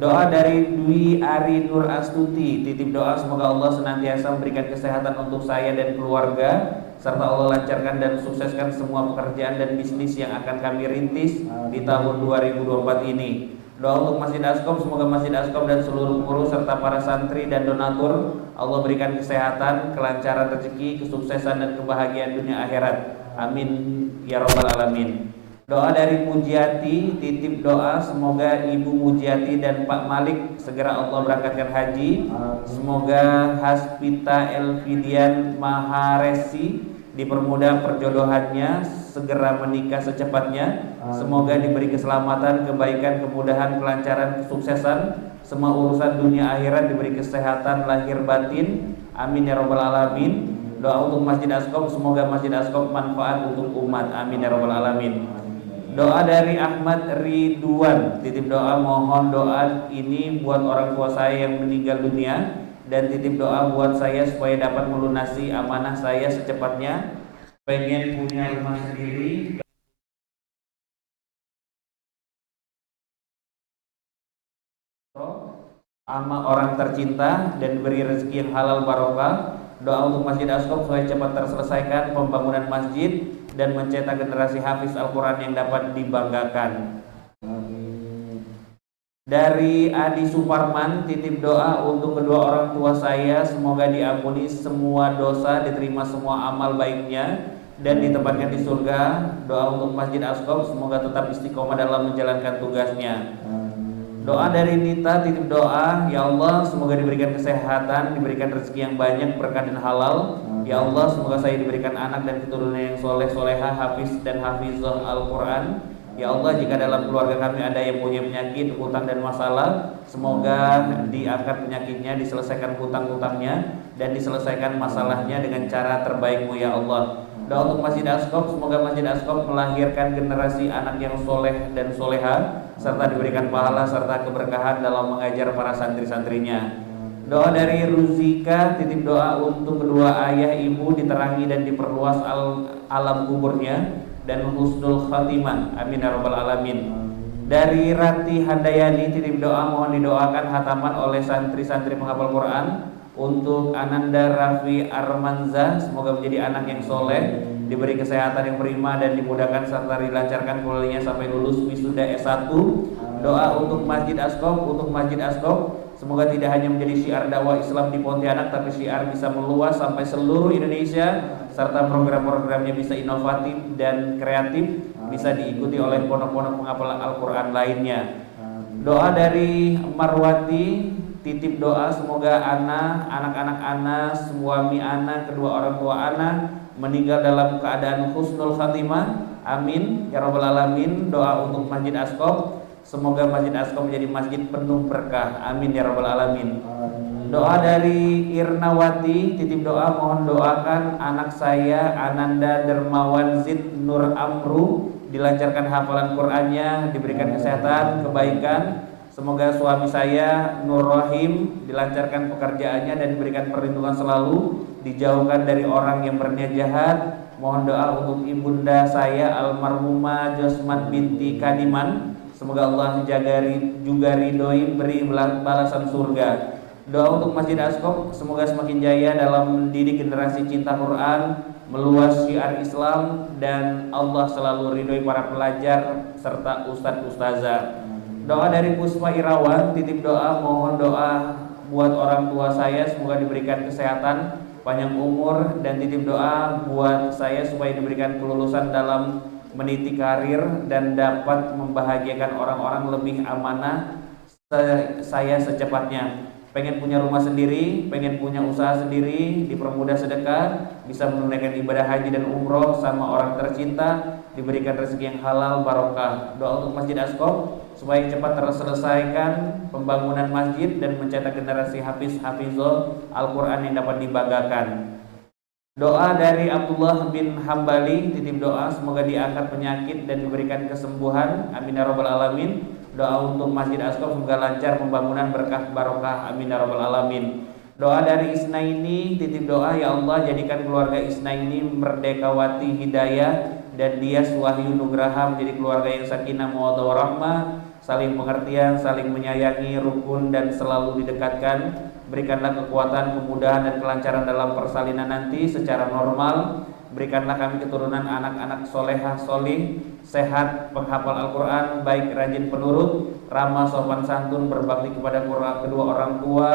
Doa dari Dwi Ari Nur Astuti, titip doa semoga Allah senantiasa memberikan kesehatan untuk saya dan keluarga, serta Allah lancarkan dan sukseskan semua pekerjaan dan bisnis yang akan kami rintis di tahun 2024 ini. Doa untuk Masjid Askom, semoga Masjid Askom dan seluruh pengurus serta para santri dan donatur Allah berikan kesehatan, kelancaran rezeki, kesuksesan dan kebahagiaan dunia akhirat. Amin ya rabbal alamin. Doa dari Mujiati, titip doa semoga Ibu Mujiati dan Pak Malik segera Allah berangkatkan haji. Semoga Haspita Elvidian Maharesi dipermudah perjodohannya, segera menikah secepatnya. Semoga diberi keselamatan, kebaikan, kemudahan, kelancaran, kesuksesan, semua urusan dunia akhirat, diberi kesehatan lahir batin. Amin ya rabbal alamin. Doa untuk Masjid Askom, semoga Masjid Askom manfaat untuk umat. Amin ya rabbal alamin. Doa dari Ahmad Ridwan, titip doa mohon doa ini buat orang tua saya yang meninggal dunia, dan titip doa buat saya supaya dapat melunasi amanah saya secepatnya. Pengen punya rumah sendiri sama orang tercinta dan beri rezeki yang halal barokah. Doa untuk Masjid Askom supaya cepat terselesaikan pembangunan masjid dan mencetak generasi hafiz Al-Quran yang dapat dibanggakan. Dari Adi Suparman, titip doa untuk kedua orang tua saya, semoga diampuni semua dosa, diterima semua amal baiknya, dan ditempatkan di surga. Doa untuk Masjid Askom, semoga tetap istiqomah dalam menjalankan tugasnya. Doa dari Nita, titip doa, ya Allah semoga diberikan kesehatan, diberikan rezeki yang banyak, berkah dan halal. Ya Allah semoga saya diberikan anak dan keturunan yang soleh soleha, hafiz dan hafizah Al-Quran. Ya Allah, jika dalam keluarga kami ada yang punya penyakit, hutang dan masalah, semoga diangkat penyakitnya, diselesaikan hutang-hutangnya, dan diselesaikan masalahnya dengan cara terbaik-Mu ya Allah. Doa untuk Masjid Askom, semoga Masjid Askom melahirkan generasi anak yang soleh dan soleha, serta diberikan pahala serta keberkahan dalam mengajar para santri-santrinya. Doa dari Ruzika, titip doa untuk kedua ayah ibu diterangi dan diperluas alam kuburnya dan husnul khatimah. Amin ya rabbal alamin. Dari Rati Handayani, titip doa mohon didoakan hataman oleh santri-santri penghafal Quran untuk Ananda Raffi Armanza, semoga menjadi anak yang soleh diberi kesehatan yang prima dan dimudahkan serta dilancarkan kuliahnya sampai lulus wisuda S1. Doa untuk Masjid Asqaf, semoga tidak hanya menjadi syiar dakwah Islam di Pontianak, tapi syiar bisa meluas sampai seluruh Indonesia, serta program-programnya bisa inovatif dan kreatif, bisa diikuti oleh pondok-pondok penghafal Al-Quran lainnya. Doa dari Marwati, titip doa semoga anak-anak ana, suami ana, kedua orang tua ana meninggal dalam keadaan husnul khatimah. Amin ya rabbal alamin. Doa untuk Masjid Asqaf, semoga Masjid Asqaf menjadi masjid penuh berkah. Amin ya rabbal alamin. Doa dari Irnawati, titip doa mohon doakan anak saya Ananda Dermawan Zid Nur Amru dilancarkan hafalan Qur'annya, diberikan kesehatan, kebaikan. Semoga suami saya Nur Rahim dilancarkan pekerjaannya dan diberikan perlindungan selalu, dijauhkan dari orang yang berniat jahat. Mohon doa untuk ibunda saya almarhumah Josman binti Kadiman, semoga Allah juga ridhoi beri balasan surga. Doa untuk Masjid Asqaf, semoga semakin jaya dalam mendidik generasi cinta Quran, meluas syiar Islam, dan Allah selalu ridhoi para pelajar serta ustadz ustazah. Doa dari Puspa Irawan, titip doa mohon doa buat orang tua saya semoga diberikan kesehatan, panjang umur, dan titip doa buat saya supaya diberikan kelulusan dalam meniti karir dan dapat membahagiakan orang-orang lebih amanah saya secepatnya. Pengen punya rumah sendiri, pengen punya usaha sendiri, dipermudah sedekah, bisa menunaikan ibadah haji dan umroh sama orang tercinta, diberikan rezeki yang halal barokah. Doa untuk Masjid Asqaf supaya cepat terselesaikan pembangunan masjid dan mencetak generasi hafiz-hafizul Al-Quran yang dapat dibanggakan. Doa dari Abdullah bin Hambali, titip doa semoga diangkat penyakit dan diberikan kesembuhan. Amin ya rabbal alamin. Doa untuk Masjid Asqaf semoga lancar pembangunan berkah barokah. Amin ya rabbal alamin. Doa dari Isnaini, titip doa ya Allah jadikan keluarga Isnaini Merdekawati Hidayah dan Dias Wahyu Nugraha menjadi keluarga yang sakinah mawaddah warahmah, saling pengertian, saling menyayangi, rukun dan selalu didekatkan. Berikanlah kekuatan, kemudahan dan kelancaran dalam persalinan nanti secara normal. Berikanlah kami keturunan anak-anak solehah solih, sehat, penghafal Al-Quran, baik rajin penurut, ramah sopan santun, berbakti kepada kedua orang tua,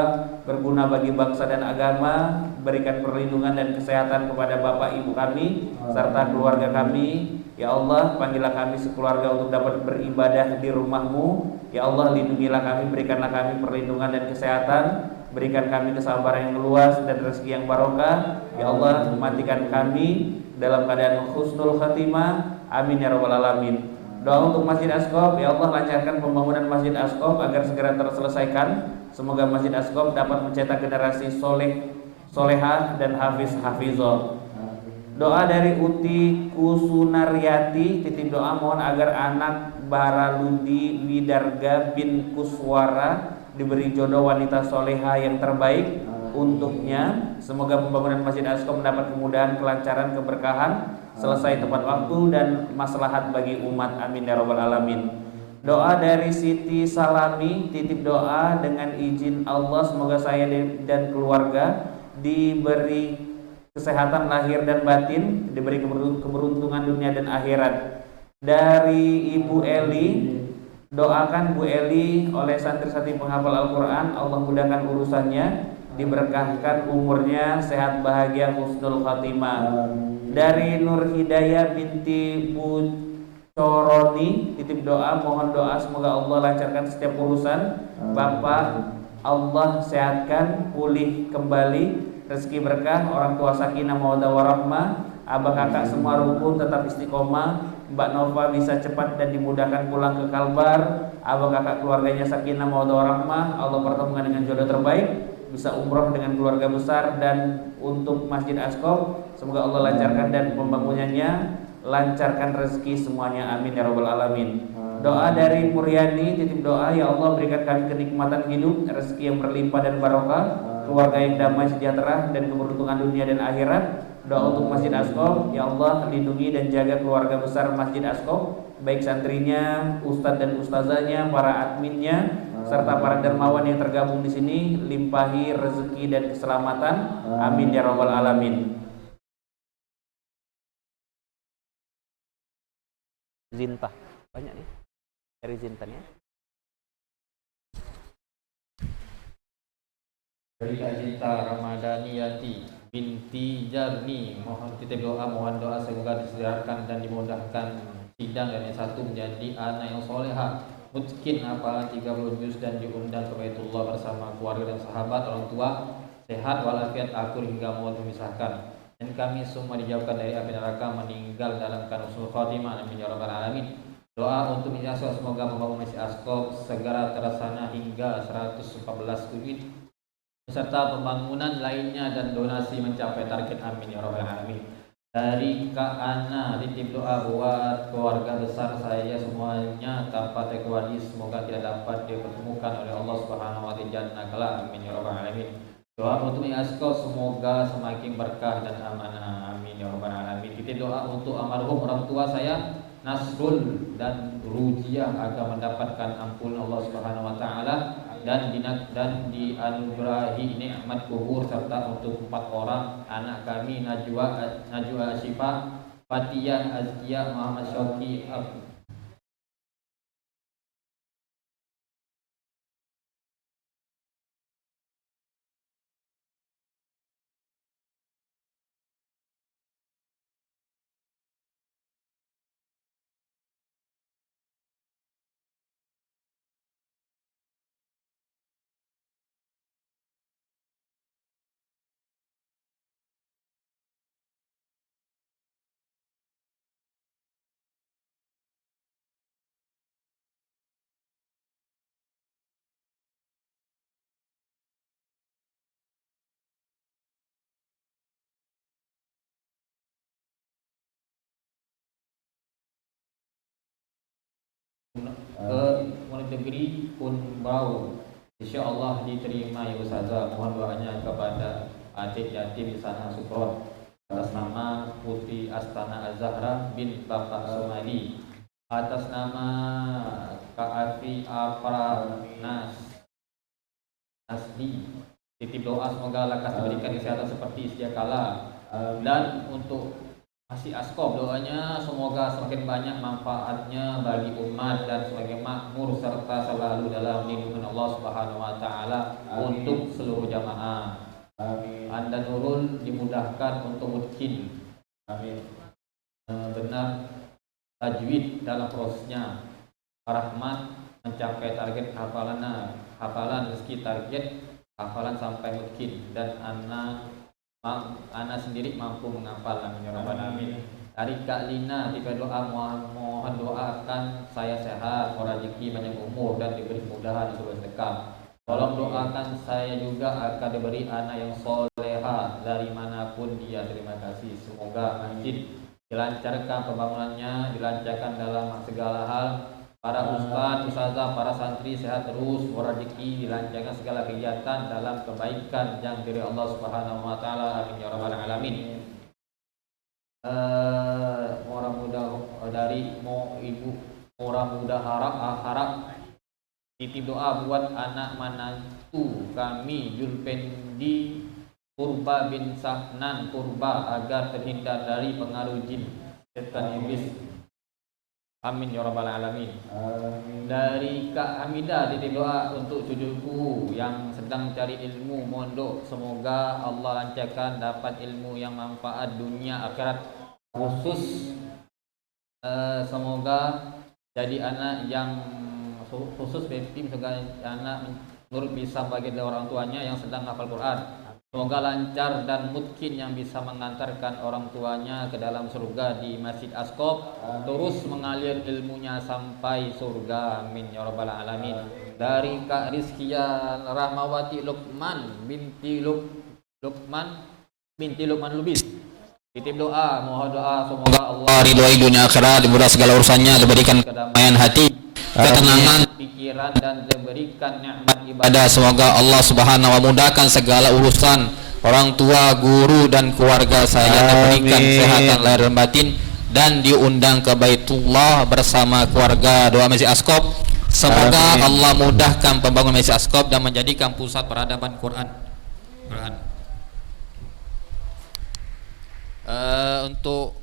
berguna bagi bangsa dan agama. Berikan perlindungan dan kesehatan kepada bapak ibu kami serta keluarga kami. Ya Allah, panggillah kami sekeluarga untuk dapat beribadah di rumah-Mu. Ya Allah, lindungilah kami, berikanlah kami perlindungan dan kesehatan. Berikan kami kesabaran yang luas dan rezeki yang barokah. Ya Allah, matikan kami dalam keadaan husnul khatimah. Amin ya rabbal alamin. Doa untuk Masjid Asqaf, ya Allah lancarkan pembangunan Masjid Asqaf agar segera terselesaikan. Semoga Masjid Asqaf dapat mencetak generasi solehah dan hafiz-hafizah. Doa dari Uti Kusunaryati, titip doa mohon agar anak Baraludi Widarga bin Kuswara diberi jodoh wanita soleha yang terbaik untuknya. Semoga pembangunan Masjid Asqaf mendapat kemudahan, kelancaran, keberkahan, selesai tepat waktu dan maslahat bagi umat. Amin ya rabbal alamin. Doa dari Siti Salami, titip doa dengan izin Allah semoga saya dan keluarga diberi kesehatan lahir dan batin, diberi keberuntungan dunia dan akhirat. Dari Ibu Eli, doakan Bu Eli oleh santri-santri penghafal Al-Quran, Allah mudahkan urusannya, diberkahkan umurnya, sehat bahagia husnul khatimah. Dari Nur Hidayah binti Bu Coroni, titip doa mohon doa semoga Allah lancarkan setiap urusan Bapak, Allah sehatkan, pulih kembali, rezeki berkah, orang tua sakinah mawaddah warahmah, abah kakak semua rukun tetap istiqomah, Mbak Nova bisa cepat dan dimudahkan pulang ke Kalbar, abah kakak keluarganya sakinah mawaddah warahmah, Allah pertemukan dengan jodoh terbaik, bisa umroh dengan keluarga besar. Dan untuk Masjid Asqaf semoga Allah lancarkan dan pembangunannya, lancarkan rezeki semuanya. Amin ya rabbal alamin. Doa dari Muryani, titip doa ya Allah berikan kami kenikmatan hidup, rezeki yang berlimpah dan barokah, keluarga yang damai sejahtera dan keberuntungan dunia dan akhirat. Doa untuk Masjid Asqaf, ya Allah lindungi dan jaga keluarga besar Masjid Asqaf, baik santrinya, ustadz dan ustazahnya, para adminnya, serta para dermawan yang tergabung di sini, limpahi rezeki dan keselamatan. Amin ya rabbal alamin. Zinta. Banyak nih. Dari Zinta ya. Dari Kak Cinta Ramadaniyati binti Jarni, mohon titip doa, mohon doa semoga disediakan dan dimudahkan sidang dan yang satu menjadi anak yang soleha, mungkin apalan 30 juz dan diundang ke Baitullah bersama keluarga dan sahabat, orang tua sehat walafiat akur hingga maut memisahkan, dan kami semua dijauhkan dari api neraka, meninggal dalam keadaan husnul khotimah, amin ya rabbal alamin. Doa untuk Masjid Askop, semoga membangun Masjid Askop segera terlaksana hingga 114 ubit beserta pembangunan lainnya dan donasi mencapai target, amin ya rabbal alamin. Dari Kak Ana, titip doa buat keluarga besar saya semuanya tanpa tekwadi, semoga tidak dapat dipertemukan oleh Allah Subhanahu wa taala jannah kelak, amin ya rabbal alamin. Doa untuk Askop semoga semakin berkah dan amanah, amin ya rabbal alamin. Titip doa untuk almarhum orang tua saya Nasrul dan Rujiah agar mendapatkan ampunan Allah Subhanahu wa taala dan dianugerahi nikmat kubur, serta untuk 4 orang anak kami Najwa Asyifa, Fatiyah Azkia, Muhammad Syauqi ke negeri Unbrau. InsyaAllah diterima ya Ustazah. Mohon doanya kepada adik yatim di sana Sukron atas nama Putri Astana Az-Zahra bin Bapak Sumadi, atas nama Kak Afi Nasdi. Titip doa semoga lekas diberikan kesehatan seperti sedia kala. Dan untuk Masjid Askop, doanya semoga semakin banyak manfaatnya bagi umat dan semakin makmur serta selalu dalam lindungan Allah Subhanahu wa taala untuk seluruh jamaah. Amin. Anda Nurul dimudahkan untuk mungkin benar tajwid dalam prosesnya. Rahmat mencapai target hafalan meski target hafalan sampai mungkin, dan Ana sendiri mampu menghafal, amin ya rabbal alamin. Dari Kak Lina, tiga doa, mohon doakan saya sehat, rezeki, panjang umur dan diberi kemudahan seluruh sedekah. Tolong doakan saya juga akan diberi anak yang soleha dari manapun dia. Terima kasih. Semoga masjid dilancarkan pembangunannya, dilancarkan dalam segala hal. Para ustaz, ustazah, para santri sehat terus, rezeki, dilancarkan segala kegiatan dalam kebaikan yang dari Allah Subhanahu wa taala, amin ya rabbal alamin. Orang muda dari ibu orang muda harap titip doa buat anak mantu kami Julpendi Purba bin Sahnan Purba agar terhindar dari pengaruh jin setan iblis, amin ya rabbal alamin. Dari Kak Hamidah, titip doa untuk cucuku yang sedang cari ilmu mondok, semoga Allah lancarkan dapat ilmu yang manfaat dunia akhirat, khusus semoga jadi anak yang khusus tim segala anak menurut bisa bagi orang tuanya yang sedang hafal Quran. Semoga lancar dan mungkin yang bisa mengantarkan orang tuanya ke dalam surga di Masjid Askop, terus mengalir ilmunya sampai surga, amin ya rabbal alamin. Dari Kak Rizkia Rahmawati Lukman binti Lukman Lubis, titip doa, mohon doa semoga Allah ridhoi dunia akhirat, dimurah segala urusannya, diberikan kedamaian hati, ketenangan pikiran, dan diberikan nikmat ibadah. Semoga Allah Subhanahu wa mudahkan segala urusan orang tua, guru dan keluarga saya, diberikan kesehatan lahir dan batin, dan diundang ke Baitullah bersama keluarga. Doa Masjid Askop, semoga Allah mudahkan pembangunan Masjid Askop dan menjadikan pusat peradaban Quran. Untuk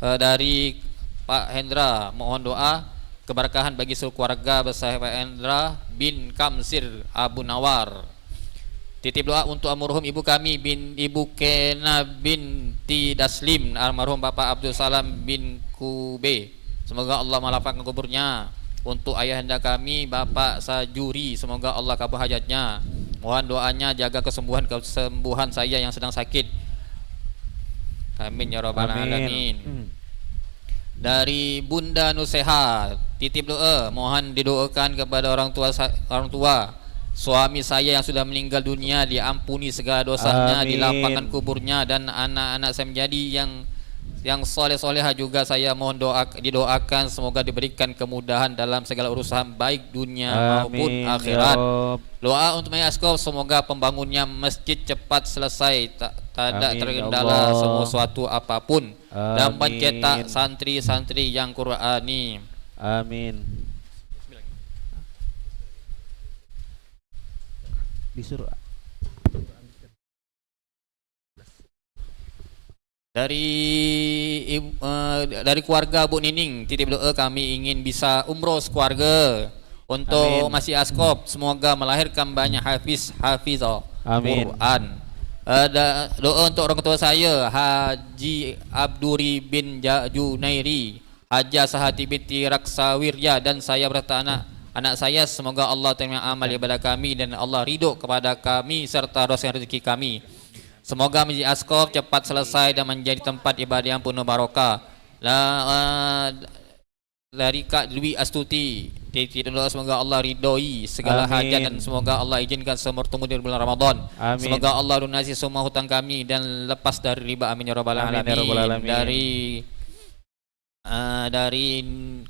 dari Pak Hendra, mohon doa keberkahan bagi seluruh keluarga besar Pak Hendra bin Kamsir Abu Nawar. Titip doa untuk almarhum ibu kami Ibu Kena binti Daslim, almarhum Bapak Abdul Salam bin Kube. Semoga Allah melapangkan kuburnya. Untuk ayahanda kami Bapak Sajuri, semoga Allah kabul hajatnya. Mohon doanya jaga kesembuhan saya yang sedang sakit. Amin ya rabbal alamin. Dari Bunda Nuseha, titip doa, mohon didoakan kepada orang tua suami saya yang sudah meninggal dunia, diampuni segala dosanya, dilapangkan kuburnya, dan anak-anak saya menjadi yang soleh-soleha juga. Saya mohon didoakan semoga diberikan kemudahan dalam segala urusan baik dunia maupun akhirat. Doa untuk Mayat Askop, semoga pembangunnya masjid cepat selesai, tak ada terkendala semua suatu apapun, dan mencetak santri-santri yang Qur'ani. Amin. Disuruh dari keluarga Bu Nining, titip doa kami ingin bisa umroh sekeluarga. Untuk Masih Askop, semoga melahirkan banyak hafizah Quran. Doa untuk orang tua saya Haji Abduri bin Junairi, Haja Sahati binti Raksawirya, dan saya berserta anak saya, semoga Allah terima amal ibadah kami dan Allah ridho kepada kami serta dosa rezeki kami. Semoga Masjid Askop cepat selesai dan menjadi tempat ibadah yang penuh barokah. Dari Kak Dwi Astuti, doa semoga Allah ridhoi segala hajat dan semoga Allah izinkan semua bertemu di bulan Ramadan. Semoga Allah lunasi semua hutang kami dan lepas dari riba. Amin ya rabbal alamin. Dari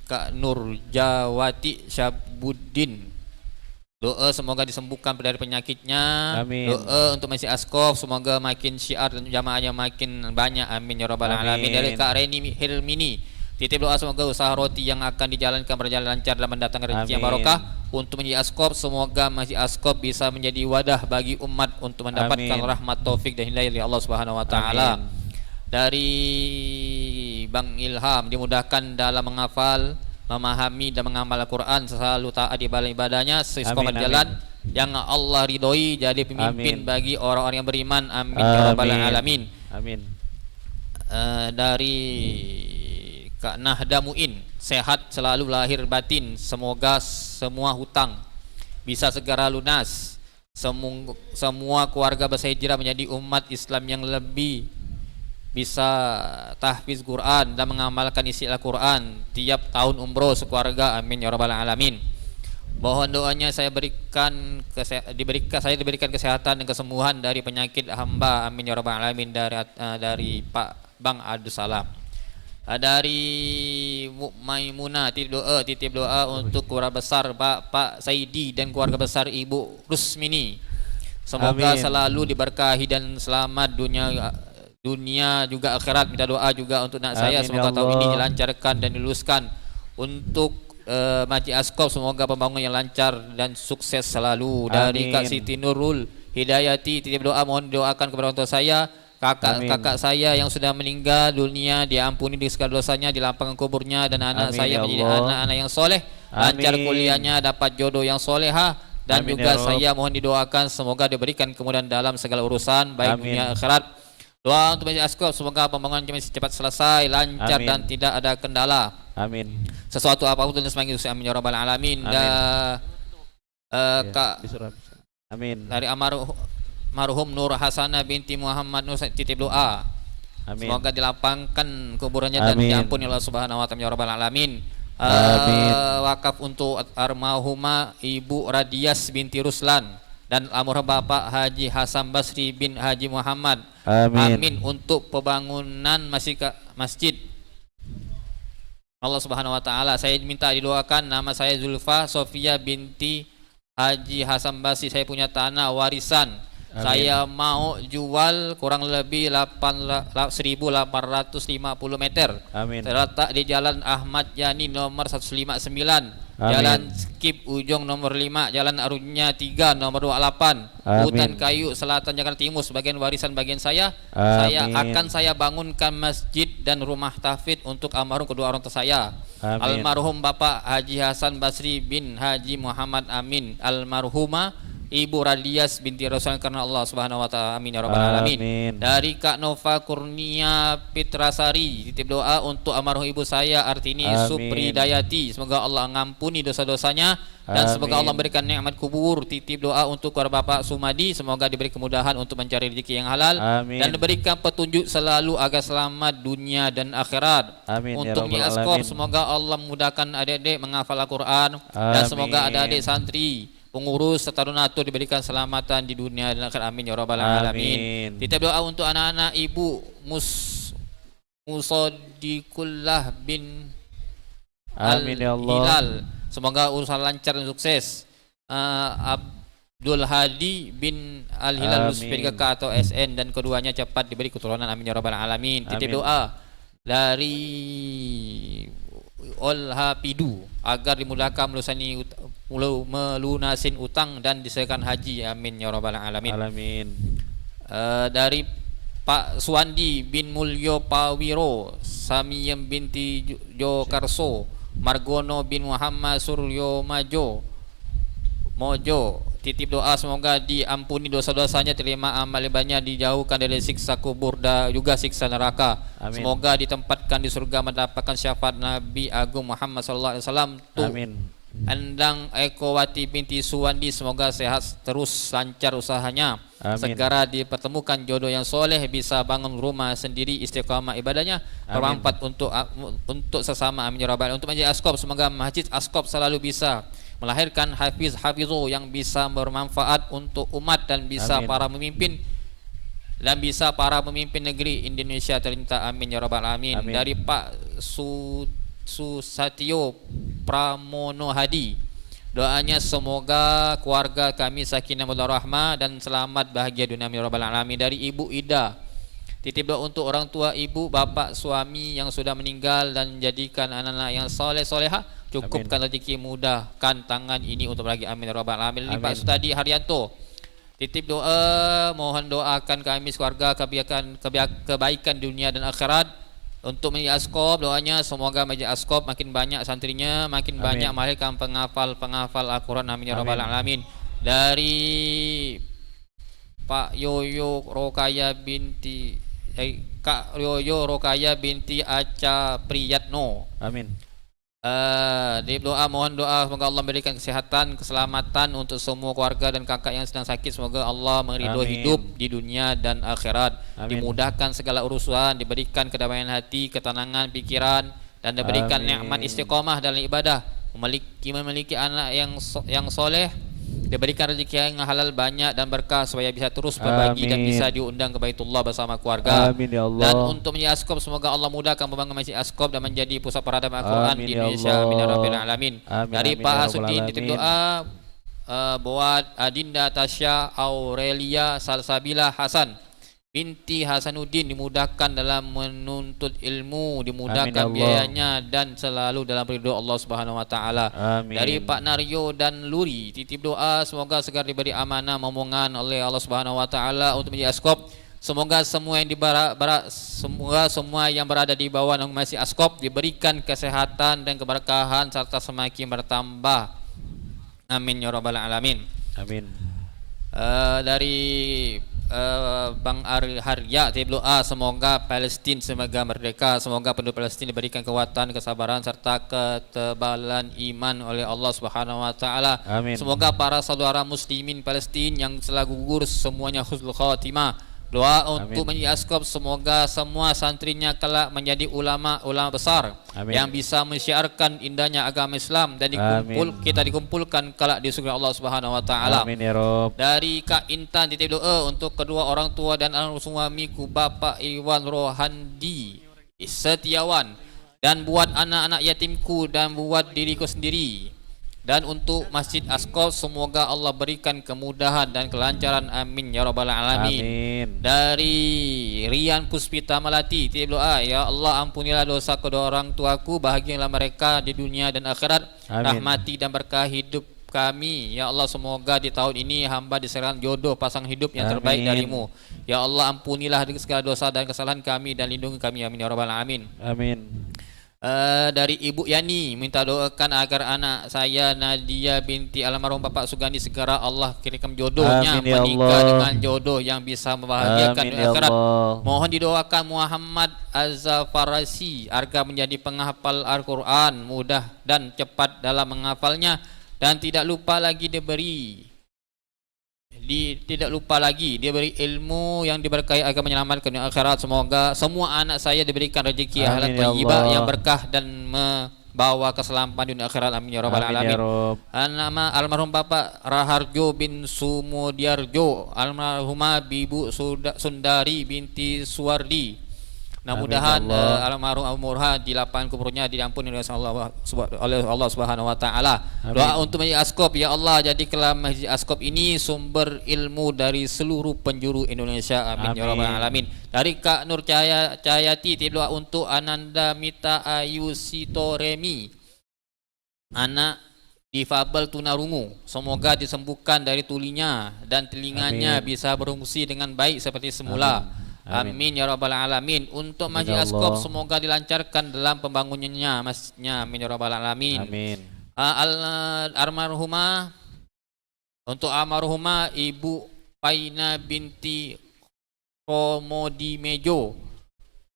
Kak Nur Jawati Syabuddin, doa semoga disembuhkan dari penyakitnya. Doa untuk Masjid Askop, semoga makin syiar dan jamaahnya makin banyak. Amin ya rabbal alamin. Dari Kak Reni Hilmini, titip doa semoga usaha roti yang akan dijalankan berjalan lancar dan mendatangkan rezeki yang barokah. Untuk Masjid Askop, semoga Masjid Askop bisa menjadi wadah bagi umat untuk mendapatkan rahmat, taufik dan hidayah dari Allah Subhanahu wa taala. Dari Bang Ilham, dimudahkan dalam menghafal, memahami dan mengamal Al-Quran, selalu taat di balik ibadahnya, seistiqomah jalan yang Allah ridhoi, jadi pemimpin bagi orang-orang yang beriman. Amin ya rabbal alamin. Dari Kak Nahda Muin, sehat selalu lahir batin, semoga semua hutang bisa segera lunas, semua keluarga besar hijrah menjadi umat Islam yang lebih bisa tahfiz Quran dan mengamalkan isi Al-Quran tiap tahun umroh sekeluarga. Amin ya rabbal alamin. Mohon doanya saya diberikan kesehatan dan kesembuhan dari penyakit hamba. Amin ya rabbal alamin. Dari Pak Bang Abdul Salam. Dari Maimunah, titip doa untuk keluarga besar Pak Saidi dan keluarga besar Ibu Rusmini, semoga selalu diberkahi dan selamat dunia juga akhirat. Minta doa juga untuk anak saya, semoga tahun ini dilancarkan dan diluluskan. Untuk Masjid Askop, semoga pembangunan yang lancar dan sukses selalu. Dari Kak Siti Nurul Hidayati, titip doa mohon doakan kepada orang tua saya, kakak saya yang sudah meninggal dunia, diampuni di segala dosanya, dilapangkan kuburnya, dan anak saya menjadi anak-anak yang soleh, lancar kuliahnya, dapat jodoh yang soleha, dan juga saya mohon didoakan semoga diberikan kemudahan dalam segala urusan baik dunia akhirat. Doa untuk Masjid Askop, semoga pembangunan cepat selesai, lancar dan tidak ada kendala. Amin. Sesuatu apapun dan semakin usia. Amin ya rabbal alamin. Kak dari Marhum Nur Hasanah binti Muhammad Nur, titip doa. Semoga dilapangkan kuburannya dan diampuni Allah Subhanahu wa taala ya rabbal alamin. Wakaf untuk almarhumah Ibu Radias binti Ruslan dan almarhum Bapak Haji Hasan Basri bin Haji Muhammad. Amin. Untuk pembangunan masjid Allah Subhanahu wa taala, saya minta didoakan. Nama saya Zulfa Sofia binti Haji Hasan Basri. Saya punya tanah warisan. Saya mau jual kurang lebih 1.850 meter. Terletak di Jalan Ahmad Yani nomor 159, Amin. Jalan Skip Ujung nomor 5, Jalan Arunya 3 nomor 28, Amin. Hutan Kayu Selatan Jakarta Timur sebagian warisan bagian saya. Amin. Saya bangunkan masjid dan rumah tahfidz untuk almarhum kedua orang tua saya. Amin. Almarhum Bapak Haji Hasan Basri bin Haji Muhammad Amin, almarhumah Ibu Radias binti Rasul karena Allah Subhanahu wa taala, amin ya rabbal alamin. Amin. Dari Kak Nova Kurnia Pitrasari, titip doa untuk almarhum ibu saya Artini Amin. Supridayati, semoga Allah mengampuni dosa-dosanya dan semoga Allah Amin. memberikan nikmat kubur. Titip doa untuk keluarga Bapak Sumadi, semoga diberi kemudahan untuk mencari rezeki yang halal. Amin. Dan diberikan petunjuk selalu agar selamat dunia dan akhirat. Amin ya Untuk rabbal Nyaskop, alamin. semoga Allah memudahkan adik-adik menghafal Al-Quran dan semoga Amin. adik-adik santri, pengurus serta donatur diberikan selamatan di dunia dan akhirat, amin ya rabbal Amin. alamin. Titip doa untuk anak-anak ibu Musodikullah bin Amin ya Allah. Hilal, semoga urusan lancar dan sukses. Abdul Hadi bin Al Hilal Amin. PKK atau SN dan keduanya cepat diberi keturunan, amin ya rabbal alamin. Titip Amin. doa dari Olhapidu agar dimudahkan melunasin utang dan disediakan haji, amin ya rabbal alamin. Alamin. Dari Pak Suwandi bin Mulyo Pawiro, Samiyem binti Jokarso, Margono bin Muhammad Suryo Mojo, titip doa semoga diampuni dosa-dosanya, terima amal ibadahnya, dijauhkan dari siksa kubur dan juga siksa neraka. Amin. Semoga ditempatkan di surga mendapatkan syafaat Nabi Agung Muhammad sallallahu alaihi wasallam. Amin. Endang Ekowati binti Suwandi, semoga sehat terus, lancar usahanya. Amin. Segera dipertemukan jodoh yang soleh, bisa bangun rumah sendiri, istiqamah ibadahnya, Amin. bermanfaat untuk sesama, amin ya rabbal alamin. Untuk Masjid Askop, semoga Masjid Askop selalu bisa melahirkan hafiz-hafizu yang bisa bermanfaat untuk umat dan bisa Amin. para pemimpin negeri Indonesia tercinta, amin ya rabbal alamin. Amin. Dari Pak Susatyo Pramono Hadi, doanya semoga keluarga kami sakinah mawaddah rahmah dan selamat bahagia dunia, amin ya rabbal alamin. Dari Ibu Ida, titip doa untuk orang tua ibu, bapak, suami yang sudah meninggal dan jadikan anak-anak yang soleh solehah, cukupkan rezeki, mudahkan tangan ini untuk lagi, amin ya rabbal alamin. Ini Pak Sutadi Haryanto, titip doa, mohon doakan kami keluarga kebaikan dunia dan akhirat. Untuk Masjid Askop, doanya semoga Masjid Askop makin banyak santrinya, makin Amin. banyak melahirkan penghafal Al-Quran, amin ya rabbal Amin. alamin. Dari Pak Yoyo Rokaya binti Kak Yoyo Rokaya binti Aca Priyatno, Amin. di doa, mohon doa semoga Allah memberikan kesehatan, keselamatan untuk semua keluarga dan kakak yang sedang sakit. Semoga Allah meridhoi Amin. hidup di dunia dan akhirat. Amin. Dimudahkan segala urusan, diberikan kedamaian hati, ketenangan pikiran, dan diberikan Amin. nikmat istiqomah dalam ibadah, memiliki anak yang soleh, diberikan rezeki yang halal banyak dan berkah supaya bisa terus berbagi dan Amin. bisa diundang ke Baitullah bersama keluarga. Amin ya Allah. Dan untuk Masjid Askop, semoga Allah mudahkan membangun Masjid Askop dan menjadi pusat peradaban Al-Quran Amin di ya Indonesia, Allah. amin ya rabbil alamin. Amin, Dari amin Pak ya Hasudin, rabbal titip alamin. doa buat Adinda Tasya Aurelia Salsabila Hasan binti Hasanuddin, dimudahkan dalam menuntut ilmu, dimudahkan Amin ya Allah. biayanya dan selalu dalam ridho Allah Subhanahu wa taala. Amin. Dari Pak Naryo dan Luri, titip doa semoga segera diberi amanah momongan oleh Allah Subhanahu wa taala untuk Masjid Askop. Semoga semua yang berada di bawah naungan Masjid Askop diberikan kesehatan dan keberkahan serta semakin bertambah, amin ya rabbal alamin. Amin. Dari Bang Harya, titip doa semoga Palestina semoga merdeka, semoga penduduk Palestina diberikan kekuatan, kesabaran serta ketebalan iman oleh Allah Subhanahu wa taala. Amin. Semoga para saudara muslimin Palestina yang telah gugur semuanya husnul khatimah. Doa untuk Masjid Askop, semoga semua santrinya kelak menjadi ulama besar. Amin. Yang bisa menyiarkan indahnya agama Islam dan kita dikumpulkan kelak di surga Allah Subhanahu wa taala. Amin ya Rob. Dari Kak Intan, titip doa untuk kedua orang tua dan anak suamiku Bapak Iwan Rohandi Setiawan, dan buat anak-anak yatimku dan buat diriku sendiri. Dan untuk Masjid Asqaf semoga Allah berikan kemudahan dan kelancaran, amin ya rabbal alamin. Amin. Dari Rian Puspita Melati, titip doa, ya Allah ampunilah dosa kedua orang tuaku, bahagialah mereka di dunia dan akhirat. Amin. Rahmati dan berkah hidup kami, ya Allah, semoga di tahun ini hamba diserahkan jodoh pasang hidup yang terbaik Amin. darimu. Ya Allah ampunilah segala dosa dan kesalahan kami dan lindungi kami, amin ya rabbal alamin. Amin. Dari Ibu Yani minta doakan agar anak saya Nadia binti almarhum Bapak Sugandi segera Allah kirimkan jodohnya, Amin, ya menikah Allah. dengan jodoh yang bisa membahagiakan Amin, dunia ya akhirat. Allah. Mohon didoakan Muhammad Azzafarasi agar menjadi penghafal Al-Quran, mudah dan cepat dalam menghafalnya, dan tidak lupa lagi dia beri ilmu yang diberkahi agar menyelamatkan dunia akhirat. Semoga semua anak saya diberikan rezeki halal Amin, ya thayyibah Allah. yang berkah dan membawa keselamatan dunia akhirat, amin ya rabbal Amin, ya alamin. Rob. Nama almarhum Bapak Raharjo bin Sumudiarjo, almarhumah Ibu Sundari binti Suwardi. Mudah-mudahan Amin, ya Allah. almarhum Murha di lapangan kuburnya diampuni oleh Allah Subhanahu wa taala. Amin. Doa untuk Masjid Asqaf, ya Allah jadikanlah Masjid Asqaf ini sumber ilmu dari seluruh penjuru Indonesia, amin ya rabbal Amin. alamin. Dari Kak Nur Cahayati, doa untuk Ananda Mita Ayu Sitoremi, anak difabel tunarungu, semoga disembuhkan dari tulinya dan telinganya Amin. bisa berfungsi dengan baik seperti semula. Amin. Amin ya rabbal alamin. Untuk Amin, Masjid ya Asqaf Allah. semoga dilancarkan dalam pembangunannya masjidnya, amin ya rabbal alamin. Amin. Untuk almarhumah Ibu Paina binti Komodi Mejo,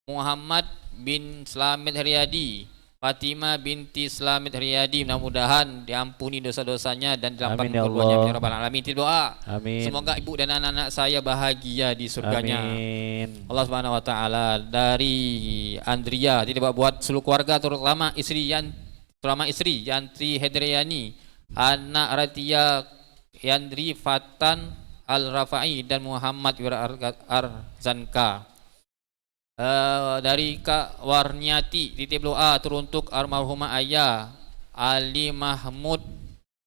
Muhammad bin Slamet Haryadi, Fatimah binti Slamet Haryadi, mudah-mudahan diampuni dosa-dosanya dan Amin, dilapangkan ya keluarganya, Allah. amin ya rabbal alamin. Doa Amin. semoga ibu dan anak-anak saya bahagia di surganya. Amin. Allah Subhanahu wa taala. Dari Andria, tidak buat seluruh keluarga terutama istri Yantri Hedriani, anak Ratia Yandri Fatan Al-Rafai dan Muhammad Wira Arzanka. Dari Kak Warniati, titip doa teruntuk almarhumah ayah Ali Mahmud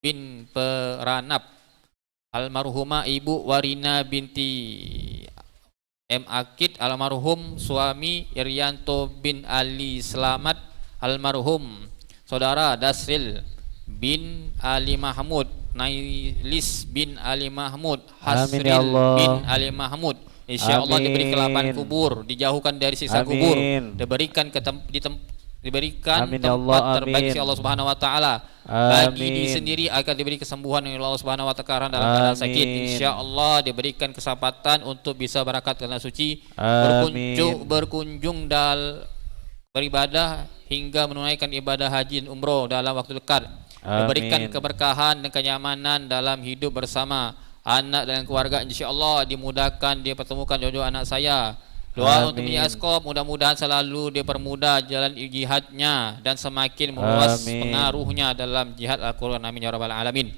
bin Peranap, almarhumah Ibu Warina binti M. Akid, almarhum suami Irianto bin Ali Selamat, almarhum saudara Dasril bin Ali Mahmud, Nailis bin Ali Mahmud, Amin, Hasril ya Allah. bin Ali Mahmud. Insya Allah diberi kelapan Amin. kubur, dijauhkan dari siksa Amin. kubur, diberikan Amin, ya tempat Allah. terbaik Amin. si Allah Subhanahu wa taala. Bagi diri Amin. sendiri akan diberi kesembuhan oleh Allah Subhanahu wa taala dalam keadaan sakit. Amin. Insya Allah diberikan kesempatan untuk bisa berakat ke tanah suci, Amin. berkunjung beribadah hingga menunaikan ibadah haji dan umroh dalam waktu dekat. Diberikan Amin. keberkahan dan kenyamanan dalam hidup bersama anak dan keluarga. Insya Allah dimudahkan, dipertemukan jodoh anak saya. Doa untuk Amin. Masjid Asqaf, mudah-mudahan selalu dipermudah jalan jihadnya dan semakin meluas Amin. pengaruhnya dalam jihad Al-Quran, amin ya rabbal alamin.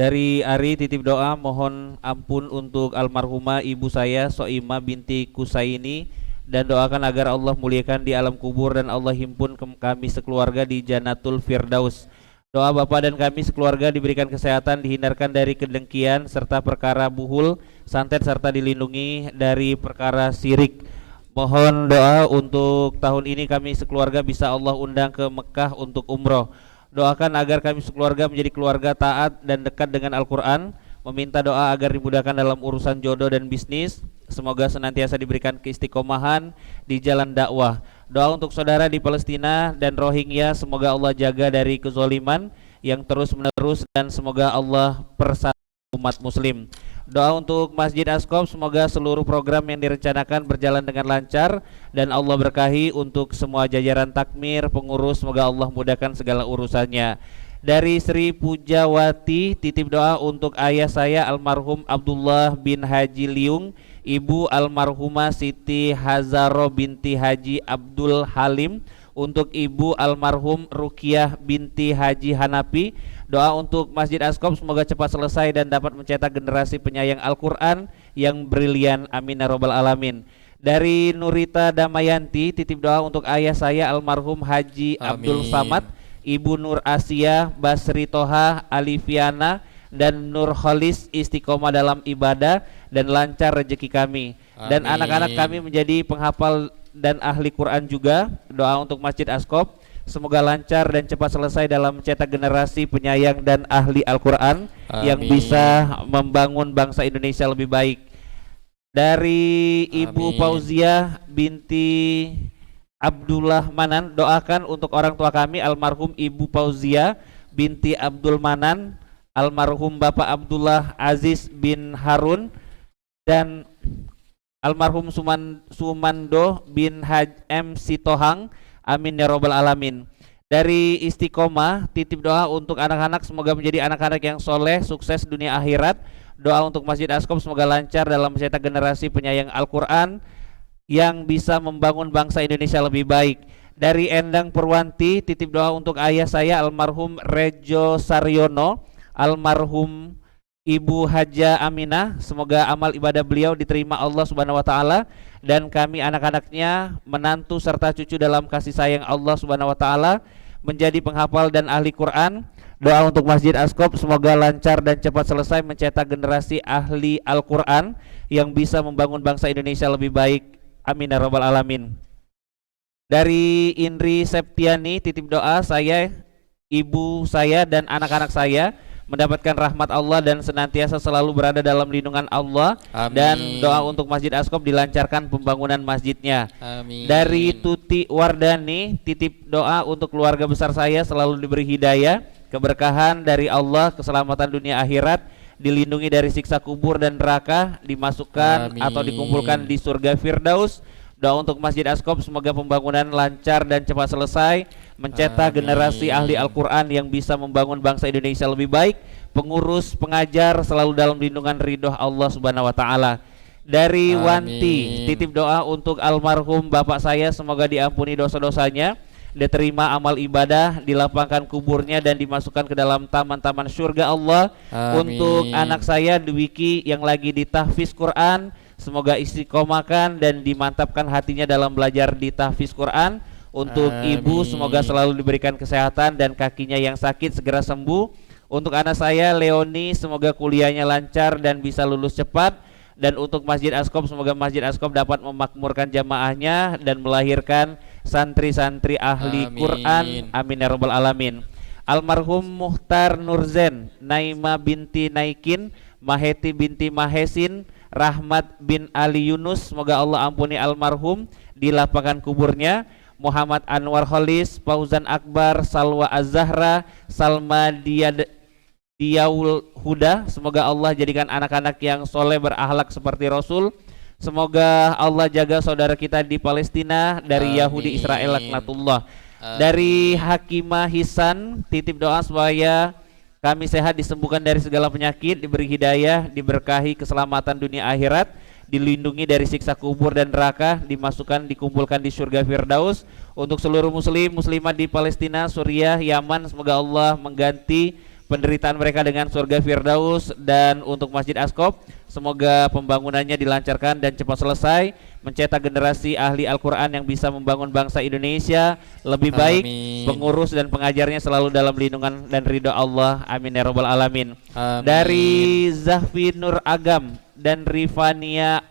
Dari Ari, titip doa mohon ampun untuk almarhumah ibu saya Soima binti Kusaini, dan doakan agar Allah muliakan di alam kubur dan Allah himpun kami sekeluarga di Jannatul Firdaus. Doa Bapak dan kami sekeluarga diberikan kesehatan, dihindarkan dari kedengkian serta perkara buhul, santet, serta dilindungi dari perkara syirik. Mohon doa untuk tahun ini kami sekeluarga bisa Allah undang ke Mekah untuk umroh. Doakan agar kami sekeluarga menjadi keluarga taat dan dekat dengan Al-Quran. Meminta doa agar dimudahkan dalam urusan jodoh dan bisnis. Semoga senantiasa diberikan keistiqomahan di jalan dakwah. Doa untuk saudara di Palestina dan Rohingya, semoga Allah jaga dari kezaliman yang terus menerus dan semoga Allah persatukan umat muslim. Doa untuk Masjid Asqaf, semoga seluruh program yang direncanakan berjalan dengan lancar dan Allah berkahi untuk semua jajaran takmir, pengurus, semoga Allah mudahkan segala urusannya. Dari Sri Pujawati, titip doa untuk ayah saya almarhum Abdullah bin Haji Liung, ibu almarhumah Siti Hazaro binti Haji Abdul Halim, untuk ibu almarhum Rukiah binti Haji Hanafi. Doa untuk Masjid Asqaf semoga cepat selesai dan dapat mencetak generasi penyayang Al-Quran yang brilian, amin ya rabbal alamin. Dari Nurita Damayanti, titip doa untuk ayah saya almarhum Haji Abdul Amin. Samad, Ibu Nur Asia, Basri Toha, Alifiana, dan Nur Kholis istiqomah dalam ibadah dan lancar rezeki kami. Dan Amin. anak-anak kami menjadi penghafal dan ahli Quran juga. Doa untuk Masjid Askop, semoga lancar dan cepat selesai dalam mencetak generasi penyayang dan ahli Al-Quran yang Amin. bisa membangun bangsa Indonesia lebih baik. Dari Ibu Amin. Fauzia binti Abdullah Manan, doakan untuk orang tua kami almarhum Ibu Fauzia binti Abdul Manan, almarhum Bapak Abdullah Aziz bin Harun, dan almarhum Sumando bin Haj M. Sitohang. Amin ya robbal alamin. Dari Istiqomah, titip doa untuk anak-anak semoga menjadi anak-anak yang soleh, sukses dunia akhirat. Doa untuk Masjid Askop semoga lancar dalam mencetak generasi penyayang Al-Quran yang bisa membangun bangsa Indonesia lebih baik. Dari Endang Purwanti, titip doa untuk ayah saya almarhum Rejo Saryono, almarhum Ibu Haja Aminah, semoga amal ibadah beliau diterima Allah Subhanahu wa taala dan kami anak-anaknya, menantu serta cucu dalam kasih sayang Allah Subhanahu wa taala menjadi penghafal dan ahli Quran. Doa untuk Masjid Askop semoga lancar dan cepat selesai mencetak generasi ahli Al-Quran yang bisa membangun bangsa Indonesia lebih baik. Amin ya rabbal alamin. Dari Indri Septiani, titip doa saya, ibu saya dan anak-anak saya mendapatkan rahmat Allah dan senantiasa selalu berada dalam lindungan Allah. Amin. Dan doa untuk Masjid Askop dilancarkan pembangunan masjidnya. Amin. Dari Tuti Wardani, titip doa untuk keluarga besar saya selalu diberi hidayah, keberkahan dari Allah, keselamatan dunia akhirat, dilindungi dari siksa kubur dan neraka, dimasukkan Amin. atau dikumpulkan di surga Firdaus. Doa untuk Masjid Askop semoga pembangunan lancar dan cepat selesai, mencetak Amin. generasi ahli Al-Quran yang bisa membangun bangsa Indonesia lebih baik, pengurus, pengajar selalu dalam lindungan ridho Allah Subhanahu wa taala. Dari Amin. Wanti, titip doa untuk almarhum bapak saya semoga diampuni dosa-dosanya, diterima amal ibadah, dilapangkan kuburnya dan dimasukkan ke dalam taman-taman surga Allah. Amin. Untuk anak saya Dwiki yang lagi ditahfiz Quran, semoga istiqomahkan dan dimantapkan hatinya dalam belajar di tahfiz Quran. Untuk ibu Amin. semoga selalu diberikan kesehatan dan kakinya yang sakit segera sembuh. Untuk anak saya Leoni semoga kuliahnya lancar dan bisa lulus cepat. Dan untuk Masjid Askop semoga Masjid Askop dapat memakmurkan jamaahnya dan melahirkan santri-santri ahli Amin. Quran. Amin ya rabbal alamin. Almarhum Muhtar Nurzen, Naima binti Naikin, Maheti binti Mahesin, Rahmat bin Ali Yunus, semoga Allah ampuni almarhum, dilapangkan kuburnya. Muhammad Anwar Kholis, Fauzan Akbar, Salwa Az-Zahra, Salma Diyaul Huda, semoga Allah jadikan anak-anak yang soleh berakhlak seperti Rasul. Semoga Allah jaga saudara kita di Palestina dari Amin. Yahudi Israel laknatullah. Amin. Dari Hakimah Hisan, titip doa supaya kami sehat, disembuhkan dari segala penyakit, diberi hidayah, diberkahi keselamatan dunia akhirat, dilindungi dari siksa kubur dan neraka, dimasukkan dikumpulkan di surga Firdaus. Untuk seluruh muslim muslimat di Palestina, Suriah, Yaman, semoga Allah mengganti penderitaan mereka dengan surga Firdaus. Dan untuk Masjid Askop semoga pembangunannya dilancarkan dan cepat selesai, mencetak generasi ahli Al-Quran yang bisa membangun bangsa Indonesia lebih baik. Amin. Pengurus dan pengajarnya selalu dalam lindungan dan ridho Allah. Amin ya rabbal alamin. Amin. Dari Zahfi Nur Agam dan Rifania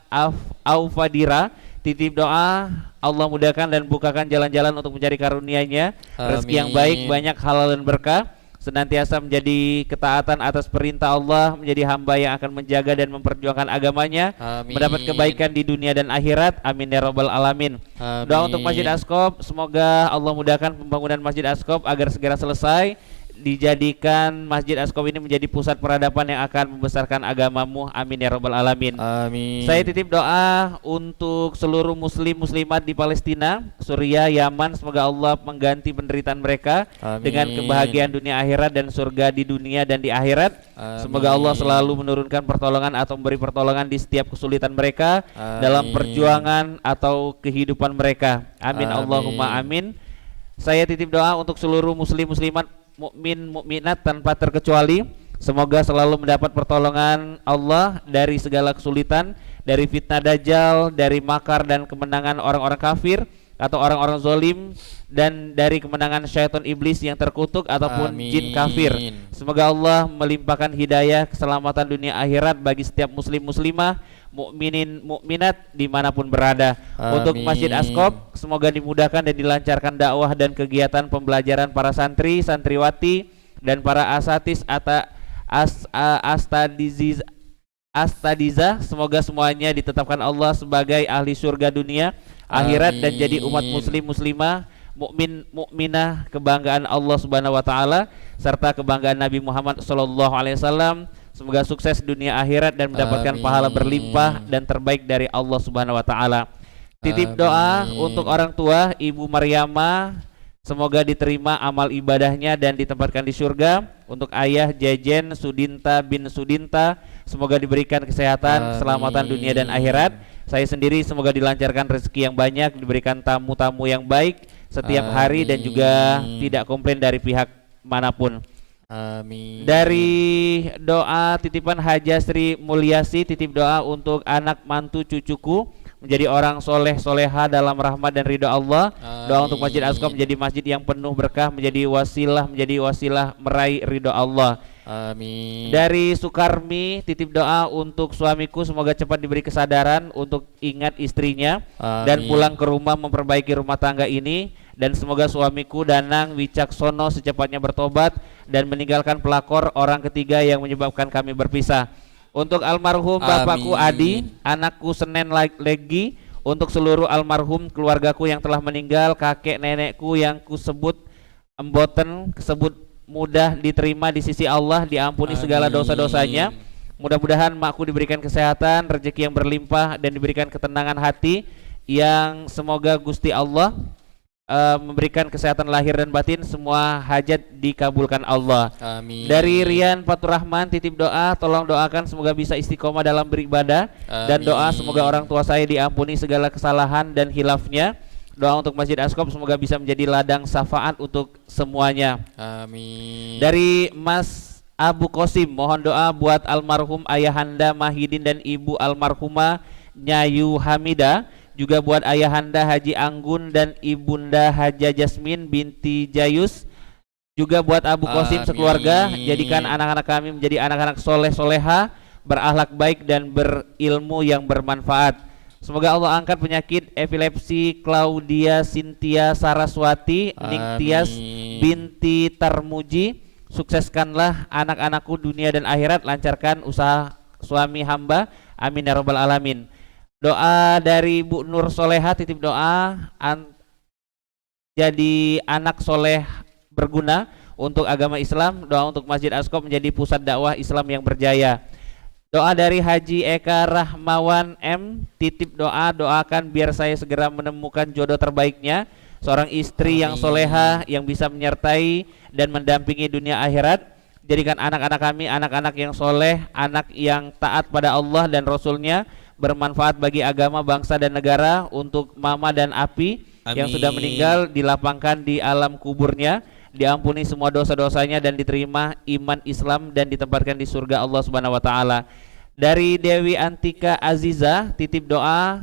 Aufadira, titip doa Allah mudahkan dan bukakan jalan-jalan untuk mencari karunia-Nya, rezeki yang Amin. baik, banyak halal dan berkah, senantiasa menjadi ketaatan atas perintah Allah, menjadi hamba yang akan menjaga dan memperjuangkan agamanya, Amin. mendapat kebaikan di dunia dan akhirat. Amin ya rabbal alamin. Amin. Doa untuk Masjid Askop, semoga Allah mudahkan pembangunan Masjid Askop agar segera selesai, dijadikan Masjid Askop ini menjadi pusat peradaban yang akan membesarkan agamamu. Amin ya rabbal alamin. Amin. Saya titip doa untuk seluruh muslim muslimat di Palestina, Suriah, Yaman, semoga Allah mengganti penderitaan mereka Amin. dengan kebahagiaan dunia akhirat dan surga di dunia dan di akhirat. Amin. Semoga Allah selalu menurunkan pertolongan atau memberi pertolongan di setiap kesulitan mereka, Amin. dalam perjuangan atau kehidupan mereka. Amin, Amin. Allahumma amin. Saya titip doa untuk seluruh muslim muslimat, mukmin mukminat tanpa terkecuali, semoga selalu mendapat pertolongan Allah dari segala kesulitan dari fitnah dajjal, dari makar dan kemenangan orang-orang kafir atau orang-orang zolim, dan dari kemenangan syaitan iblis yang terkutuk ataupun jin kafir. Semoga Allah melimpahkan hidayah keselamatan dunia akhirat bagi setiap muslim muslimah, mukminin mukminat dimanapun berada. Untuk Masjid Asqab, semoga dimudahkan dan dilancarkan dakwah dan kegiatan pembelajaran para santri, santriwati dan para asatis astadiza. Semoga semuanya ditetapkan Allah sebagai ahli surga dunia akhirat dan jadi umat muslim muslimah, mukmin mukminah, kebanggaan Allah Subhanahu wa taala serta kebanggaan Nabi Muhammad sallallahu alaihi wasallam. Semoga sukses dunia akhirat dan mendapatkan pahala berlimpah dan terbaik dari Allah Subhanahu wa taala. Titip doa untuk orang tua Ibu Maryamah, semoga diterima amal ibadahnya dan ditempatkan di surga. Untuk ayah Jejen Sudinta bin Sudinta, semoga diberikan kesehatan, keselamatan dunia dan akhirat. Saya sendiri semoga dilancarkan rezeki yang banyak, diberikan tamu-tamu yang baik setiap hari dan juga tidak komplain dari pihak manapun. Amin. Dari doa titipan Haja Sri Mulyasi, titip doa untuk anak mantu cucuku menjadi orang soleh soleha dalam rahmat dan ridho Allah. Doa untuk Masjid Asqab menjadi masjid yang penuh berkah, menjadi wasilah meraih ridho Allah. Amin. Dari Sukarmi, titip doa untuk suamiku semoga cepat diberi kesadaran untuk ingat istrinya dan pulang ke rumah memperbaiki rumah tangga ini, dan semoga suamiku Danang Wicaksono secepatnya bertobat dan meninggalkan pelakor orang ketiga yang menyebabkan kami berpisah. Untuk almarhum bapakku Adi, anakku Senen Legi, untuk seluruh almarhum keluargaku yang telah meninggal, kakek nenekku yang kusebut emboten, kesebut mudah diterima di sisi Allah, diampuni segala dosa-dosanya. Mudah-mudahan makku diberikan kesehatan, rezeki yang berlimpah dan diberikan ketenangan hati, yang semoga Gusti Allah memberikan kesehatan lahir dan batin, semua hajat dikabulkan Allah. Amin. Dari Rian Faturrahman, titip doa, tolong doakan semoga bisa istiqomah dalam beribadah. Dan doa semoga orang tua saya diampuni segala kesalahan dan hilafnya. Doa untuk Masjid Asqab semoga bisa menjadi ladang syafaat untuk semuanya. Amin. Dari Mas Abu Qasim, mohon doa buat almarhum Ayahanda Mahidin dan Ibu almarhumah Nyayu Hamida, juga buat Ayahanda Haji Anggun dan Ibunda Haja Jasmin binti Jayus, juga buat Abu Qasim sekeluarga. Jadikan anak-anak kami menjadi anak-anak soleh soleha, berakhlak baik dan berilmu yang bermanfaat. Semoga Allah angkat penyakit epilepsi Claudia Cynthia Saraswati Ningtyas binti Tarmuji. Sukseskanlah anak-anakku dunia dan akhirat, lancarkan usaha suami hamba, amin ya rabbal alamin. Doa dari Bu Nur Soleha, titip doa jadi anak soleh berguna untuk agama Islam. Doa untuk Masjid Asqab menjadi pusat dakwah Islam yang berjaya. Doa dari Haji Eka Rahmawan M, titip doa, doakan biar saya segera menemukan jodoh terbaiknya, seorang istri yang soleha yang bisa menyertai dan mendampingi dunia akhirat. Jadikan anak-anak kami anak-anak yang soleh, anak yang taat pada Allah dan Rasulnya, bermanfaat bagi agama, bangsa dan negara. Untuk mama dan api yang sudah meninggal, dilapangkan di alam kuburnya, diampuni semua dosa-dosanya dan diterima iman Islam dan ditempatkan di surga Allah Subhanahu wa taala. Dari Dewi Antika Aziza, titip doa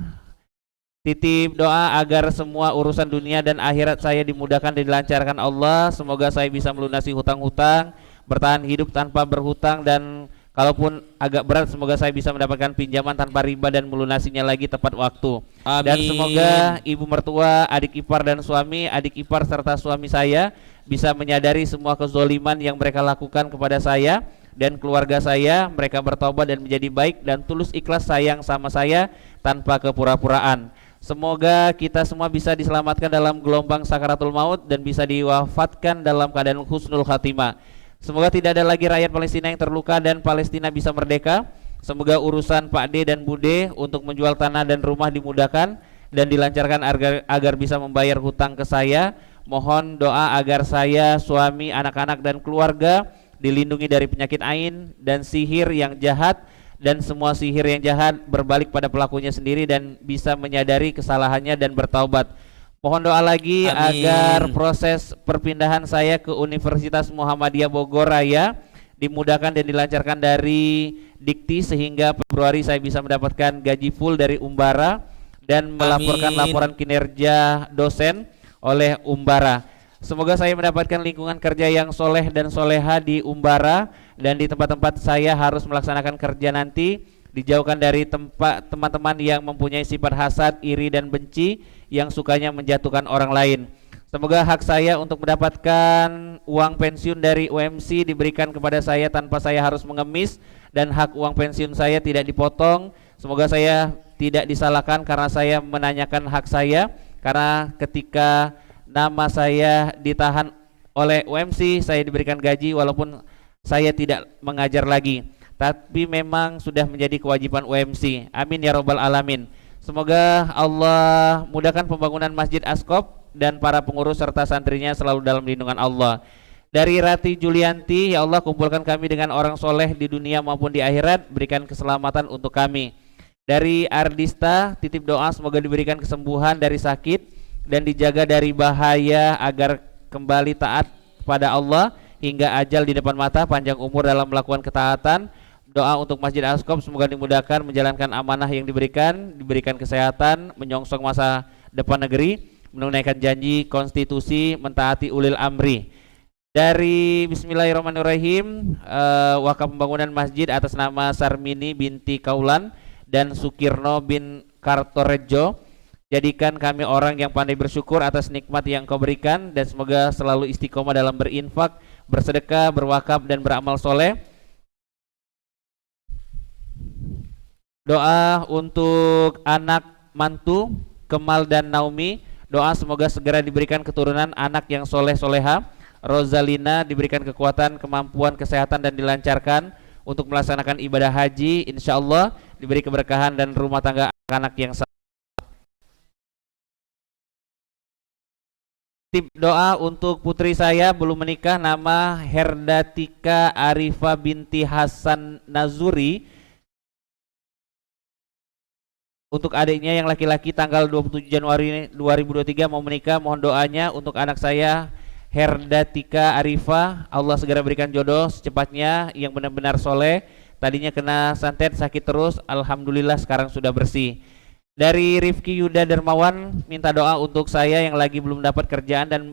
agar semua urusan dunia dan akhirat saya dimudahkan dan dilancarkan Allah. Semoga saya bisa melunasi hutang-hutang, bertahan hidup tanpa berhutang, dan kalaupun agak berat semoga saya bisa mendapatkan pinjaman tanpa riba dan melunasinya lagi tepat waktu. Amin. Dan semoga ibu mertua, adik ipar dan suami, adik ipar serta suami saya bisa menyadari semua kezoliman yang mereka lakukan kepada saya dan keluarga saya. Mereka bertobat dan menjadi baik dan tulus ikhlas sayang sama saya tanpa kepura-puraan. Semoga kita semua bisa diselamatkan dalam gelombang sakaratul maut dan bisa diwafatkan dalam keadaan husnul khatimah. Semoga tidak ada lagi rakyat Palestina yang terluka dan Palestina bisa merdeka. Semoga urusan Pak D dan Bude untuk menjual tanah dan rumah dimudahkan dan dilancarkan agar bisa membayar hutang ke saya. Mohon doa agar saya, suami, anak-anak dan keluarga dilindungi dari penyakit ain dan sihir yang jahat, dan semua sihir yang jahat berbalik pada pelakunya sendiri dan bisa menyadari kesalahannya dan bertaubat. Mohon doa lagi agar proses perpindahan saya ke Universitas Muhammadiyah Bogor Raya dimudahkan dan dilancarkan dari dikti sehingga Februari saya bisa mendapatkan gaji full dari Umbara dan melaporkan laporan kinerja dosen oleh Umbara. Semoga saya mendapatkan lingkungan kerja yang soleh dan soleha di Umbara, dan di tempat-tempat saya harus melaksanakan kerja nanti dijauhkan dari tempat teman-teman yang mempunyai sifat hasad, iri dan benci yang sukanya menjatuhkan orang lain. Semoga hak saya untuk mendapatkan uang pensiun dari UMC diberikan kepada saya tanpa saya harus mengemis, dan hak uang pensiun saya tidak dipotong. Semoga saya tidak disalahkan karena saya menanyakan hak saya, karena ketika nama saya ditahan oleh UMC, saya diberikan gaji walaupun saya tidak mengajar lagi, tapi memang sudah menjadi kewajiban UMC. Amin ya robbal alamin. Semoga Allah mudahkan pembangunan Masjid Askop dan para pengurus serta santrinya selalu dalam lindungan Allah. Dari Rati Julianti, ya Allah kumpulkan kami dengan orang soleh di dunia maupun di akhirat, berikan keselamatan untuk kami. Dari Ardista, titip doa semoga diberikan kesembuhan dari sakit dan dijaga dari bahaya agar kembali taat kepada Allah hingga ajal di depan mata, panjang umur dalam melakukan ketaatan. Doa untuk Masjid Askop semoga dimudahkan menjalankan amanah yang diberikan kesehatan, menyongsong masa depan negeri, menunaikan janji konstitusi, mentaati ulil amri. Dari Bismillahirrahmanirrahim, wakaf pembangunan masjid atas nama Sarmini binti Kaulan dan Sukirno bin Kartorejo, jadikan kami orang yang pandai bersyukur atas nikmat yang Kau berikan, dan semoga selalu istiqomah dalam berinfak, bersedekah, berwakaf dan beramal soleh. Doa untuk anak mantu Kemal dan Naomi, doa semoga segera diberikan keturunan anak yang soleh soleha. Rosalina diberikan kekuatan, kemampuan, kesehatan dan dilancarkan untuk melaksanakan ibadah haji, insya Allah diberi keberkahan dan rumah tangga anak yang sah. Tip doa untuk putri saya belum menikah, nama Herdatika Arifa binti Hasan Nazuri. Untuk adiknya yang laki-laki tanggal 27 Januari 2023 mau menikah, mohon doanya untuk anak saya Herdatika Arifa, Allah segera berikan jodoh secepatnya yang benar-benar soleh. Tadinya kena santet sakit terus, alhamdulillah sekarang sudah bersih. Dari Rifki Yuda Dermawan, minta doa untuk saya yang lagi belum dapat kerjaan dan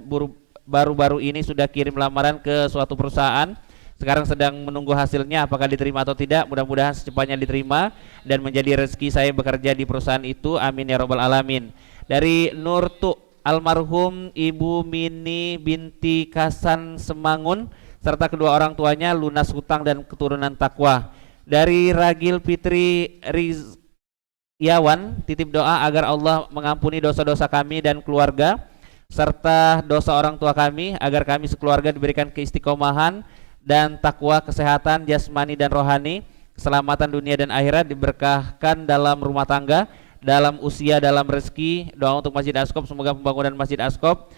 baru-baru ini sudah kirim lamaran ke suatu perusahaan. Sekarang sedang menunggu hasilnya apakah diterima atau tidak. Mudah-mudahan secepatnya diterima dan menjadi rezeki saya bekerja di perusahaan itu. Amin ya robbal alamin. Dari Nurtu almarhum Ibu Mini binti Kasan Semangun serta kedua orang tuanya lunas hutang dan keturunan takwa. Dari Ragil Fitri Rizyawan, titip doa agar Allah mengampuni dosa-dosa kami dan keluarga serta dosa orang tua kami, agar kami sekeluarga diberikan keistiqomahan dan takwa, kesehatan jasmani dan rohani, keselamatan dunia dan akhirat, diberkahkan dalam rumah tangga, dalam usia, dalam rezeki. Doa untuk Masjid Askop, semoga pembangunan Masjid Askop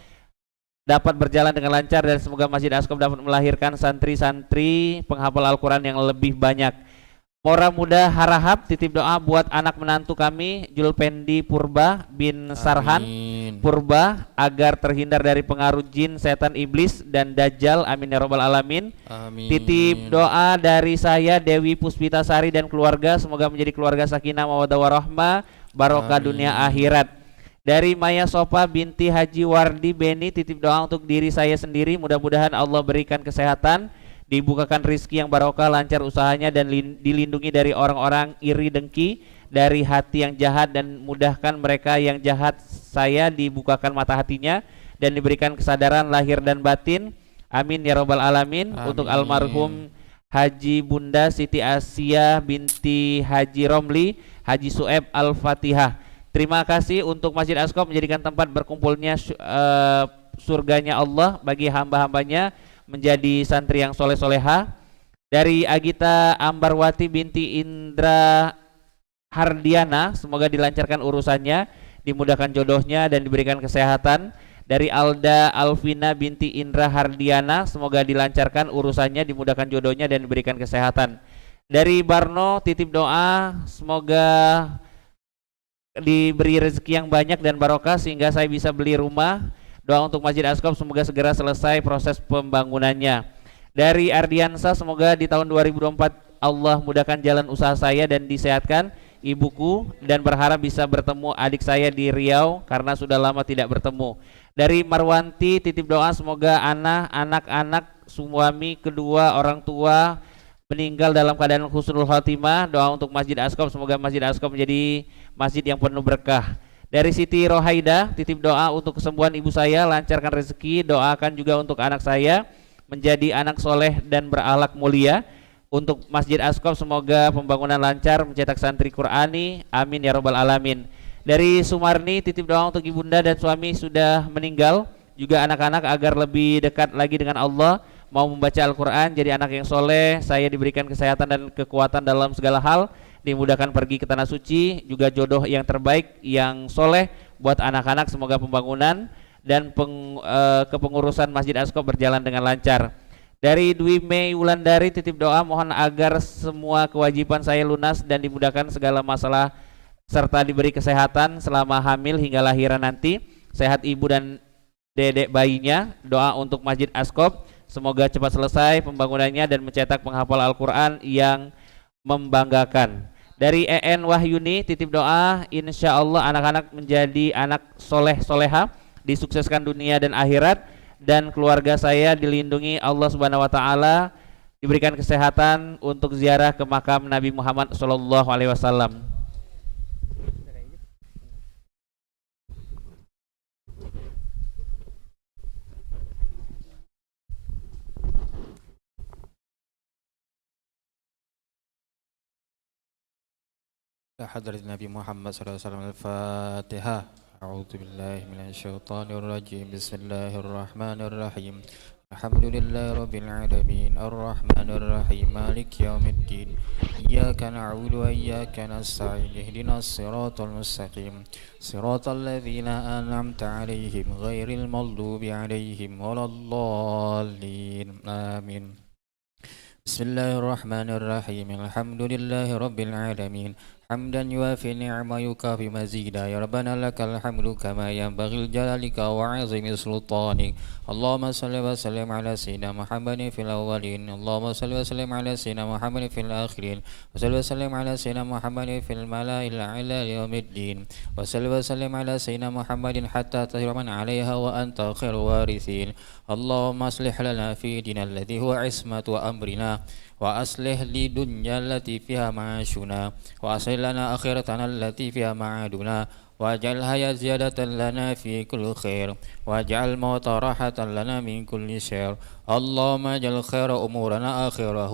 dapat berjalan dengan lancar dan semoga Masjid Askop dapat melahirkan santri-santri penghafal Al-Quran yang lebih banyak. Mora Muda Harahap, titip doa buat anak menantu kami Julpendi Purba bin Sarhan Purba agar terhindar dari pengaruh jin, setan, iblis dan dajjal. Amin ya robbal alamin. Amin. Titip doa dari saya Dewi Puspitasari dan keluarga, semoga menjadi keluarga sakinah mawaddah warahmah, barokah dunia akhirat. Dari Maya Sofa binti Haji Wardi Beni, titip doa untuk diri saya sendiri, mudah-mudahan Allah berikan kesehatan, dibukakan rizki yang barokah, lancar usahanya dan dilindungi dari orang-orang iri dengki, dari hati yang jahat, dan mudahkan mereka yang jahat saya dibukakan mata hatinya dan diberikan kesadaran lahir dan batin. Amin ya robbal alamin. Untuk almarhum Haji Bunda Siti Asia binti Haji Romli Haji Sueb Al-Fatihah. Terima kasih untuk Masjid Askop menjadikan tempat berkumpulnya surganya Allah bagi hamba-hambanya menjadi santri yang soleh-soleha. Dari Agita Ambarwati binti Indra Hardiana, semoga dilancarkan urusannya, dimudahkan jodohnya dan diberikan kesehatan. Dari Alda Alvina binti Indra Hardiana, semoga dilancarkan urusannya, dimudahkan jodohnya dan diberikan kesehatan. Dari Barno, titip doa semoga diberi rezeki yang banyak dan barokah sehingga saya bisa beli rumah. Doa untuk Masjid Askop semoga segera selesai proses pembangunannya. Dari Ardiansa, semoga di tahun 2024 Allah mudahkan jalan usaha saya dan disehatkan ibuku, dan berharap bisa bertemu adik saya di Riau karena sudah lama tidak bertemu. Dari Marwanti, titip doa semoga anak-anak, suami kedua, orang tua meninggal dalam keadaan husnul khotimah. Doa untuk Masjid Askom, semoga Masjid Askom menjadi masjid yang penuh berkah. Dari Siti Rohaida, titip doa untuk kesembuhan ibu saya, lancarkan rezeki, doakan juga untuk anak saya menjadi anak soleh dan berakhlak mulia. Untuk Masjid Askom, semoga pembangunan lancar, mencetak santri Qurani, amin ya robbal alamin. Dari Sumarni, titip doa untuk ibunda dan suami sudah meninggal, juga anak-anak agar lebih dekat lagi dengan Allah, mau membaca Al-Quran, jadi anak yang soleh, saya diberikan kesehatan dan kekuatan dalam segala hal, dimudahkan pergi ke tanah suci, juga jodoh yang terbaik, yang soleh buat anak-anak. Semoga pembangunan dan kepengurusan Masjid Askom berjalan dengan lancar. Dari Dwi Mei Wulandari, titip doa mohon agar semua kewajiban saya lunas dan dimudahkan segala masalah, serta diberi kesehatan selama hamil hingga lahiran nanti, sehat ibu dan dedek bayinya. Doa untuk Masjid Askom, semoga cepat selesai pembangunannya dan mencetak penghafal Al-Quran yang membanggakan. Dari EN Wahyuni, titip doa insya Allah anak-anak menjadi anak soleh soleha, disukseskan dunia dan akhirat, dan keluarga saya dilindungi Allah Subhanahu Wa Taala, diberikan kesehatan untuk ziarah ke makam Nabi Muhammad Sallallahu Alaihi Wasallam. حضرة النبي محمد صلى الله عليه وسلم. الفاتحة. أعوذ بالله من الشيطان الرجيم. بسم الله الرحمن الرحيم. الحمد لله رب العالمين الرحمن الرحيم مالك يوم الدين إياك نعبد وإياك نستعين اهدنا الصراط المستقيم صراط الذين أنعمت عليهم غير المغضوب عليهم ولا الضالين آمين. بسم الله الرحمن الرحيم. الحمد لله رب العالمين حمدا يوافي نعما يكافي مزيدا. يا ربنا لك الحمد كما ينبغي لجلالك وعظيم سلطانك. اللهم صل وسلم على سيدنا محمد في الأولين. اللهم صل وسلم على سيدنا محمد في الآخرين. وصل وسلم على سيدنا محمد في الملأ الأعلى يوم الدين. وصل وسلم على سيدنا محمد حتى تهر من عليها وأنت خير وارثين. اللهم اصلح لنا في ديننا الذي هو عصمة أمرنا، وأصلح لي دنيا التي فيها معاشنا، وأصلح لنا آخرتنا التي فيها معادنا، واجعلها زيادة لنا في كل خير، واجعل الموت راحة لنا من كل شر. اللهم اجعل خير أمورنا آخره،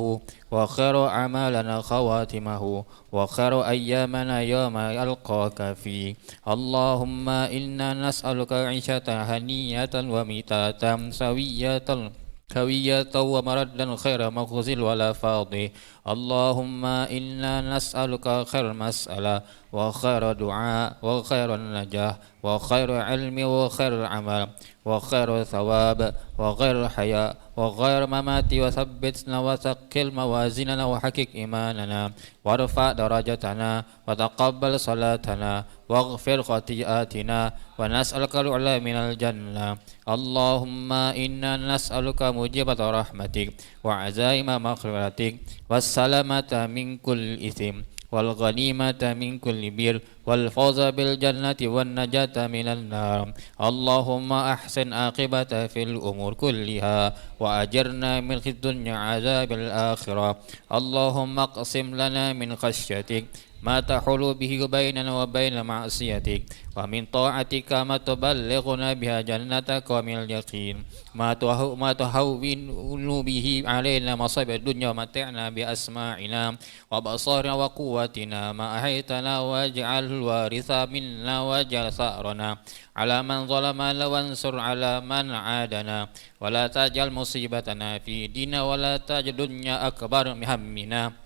وخير أعمالنا خواتمه، وخير أيامنا يوم يلقاك فيه. اللهم إنا نسألك عيشة هنية وميتة سوية ومردا خير مخزل ولا فاضي. اللهم إنا نسألك خير المسألة وخير دعاء وخير النجاح وخير علم وخير العمل وخير ثواب وخير الحياة وخير ممات. وثبتنا وثقل موازيننا وحقق إيماننا وارفع درجتنا وتقبل صلاتنا واغفر خطيئاتنا ونسألك العلا من الجنة. اللهم إنا نسألك موجبة رحمتك وعزائم مغفرتك والسلامة من كل إثم والغنيمة من كل بر والفوز بالجنة والنجاة من النار. اللهم أحسن عاقبة في الأمور كلها وأجرنا من خزي الدنيا عذاب الآخرة. اللهم اقسم لنا من خشيتك ما تحول به بيننا وبين معصيتك، ومن طاعتك ما تبلغنا بها جنتك، ومن اليقين ما تهون به علينا مصائب الدنيا، ومتعنا بأسماعنا وأبصارنا وقوتنا ما أحيتنا، واجعله الوارث منا، واجعل ثأرنا على من ظلمنا وانصر على من عادنا، ولا تجعل مصيبتنا في ديننا، ولا تجعل الدنيا أكبر من همنا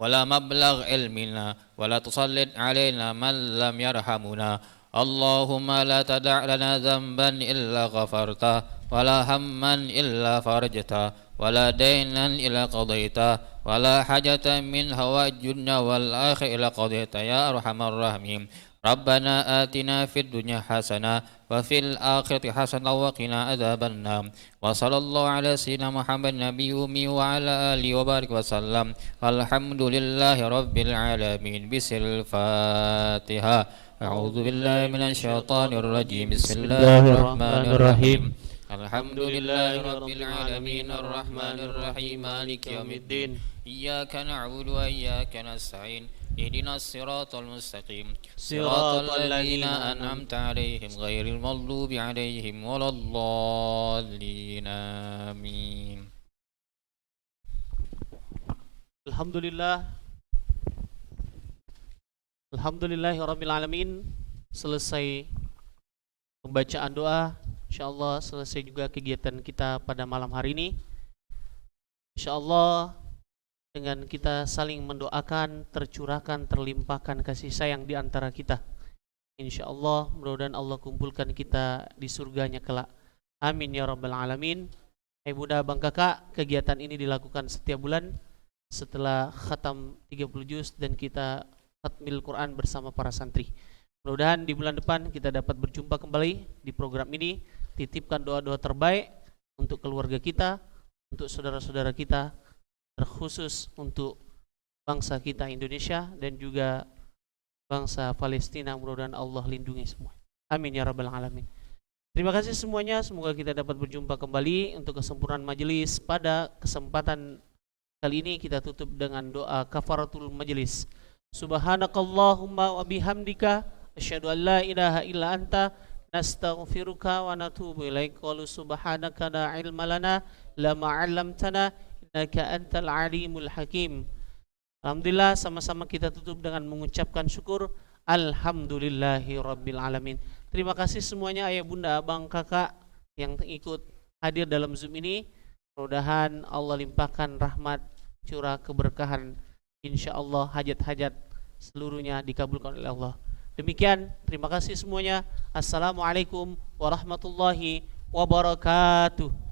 ولا مبلغ علمنا، ولا تسلط علينا من لم يرحمنا. اللهم لا تدع لنا ذنبا إلا غفرته، ولا هما إلا فرجته، ولا دينا إلا قضيته، ولا حاجة من هوائج الدنيا والآخرة إلا قضيتها يا أرحم الراحمين. ربنا آتنا في الدنيا حسنة وفي الآخرة حسنة وقنا عذاب النار وصلى الله على سيدنا محمد النبي الأمي وعلى آله وبارك وسلم والحمد لله رب العالمين. بسم الفاتحة. أعوذ بالله من الشيطان الرجيم. بسم الله الرحمن الرحيم. الحمد لله رب العالمين الرحمن الرحيم مالك يوم الدين إياك نعبد وإياك نستعين اهدنا الصراط المستقيم صراط الذين أنعمت عليهم غير المغضوب عليهم ولا الضالين آمين. Alhamdulillahirabbil alamin. Selesai pembacaan doa, insyaallah selesai juga kegiatan kita pada malam hari ini. Insyaallah dengan kita saling mendoakan, tercurahkan, terlimpahkan kasih sayang di antara kita. Insyaallah mudah-mudahan Allah kumpulkan kita di surganya kelak. Amin ya rabbal alamin. Hai Bunda, Bang Kakak, kegiatan ini dilakukan setiap bulan setelah khatam 30 juz dan kita khatmil Quran bersama para santri. Mudah-mudahan di bulan depan kita dapat berjumpa kembali di program ini. Titipkan doa-doa terbaik untuk keluarga kita, untuk saudara-saudara kita, terkhusus untuk bangsa kita Indonesia dan juga bangsa Palestina. Mudah-mudahan Allah lindungi semua. Amin ya rabbal alamin. Terima kasih semuanya. Semoga kita dapat berjumpa kembali untuk kesempurnaan majelis. Pada kesempatan kali ini kita tutup dengan doa kafaratul majelis. Subhanakallahumma wa bihamdika asyhadu an la ilaha illa anta nastaghfiruka wa natubu ilaik. Qalu subhanaka la ilma lana lama 'allamtana innaka antal alimul hakim. Alhamdulillah, sama-sama kita tutup dengan mengucapkan syukur alhamdulillahi rabbil alamin. Terima kasih semuanya, ayah bunda, abang, kakak yang ikut hadir dalam Zoom ini. Mudah-mudahan Allah limpahkan rahmat, curah keberkahan. Insyaallah hajat-hajat seluruhnya dikabulkan oleh Allah. Demikian, terima kasih semuanya. Assalamualaikum warahmatullahi wabarakatuh.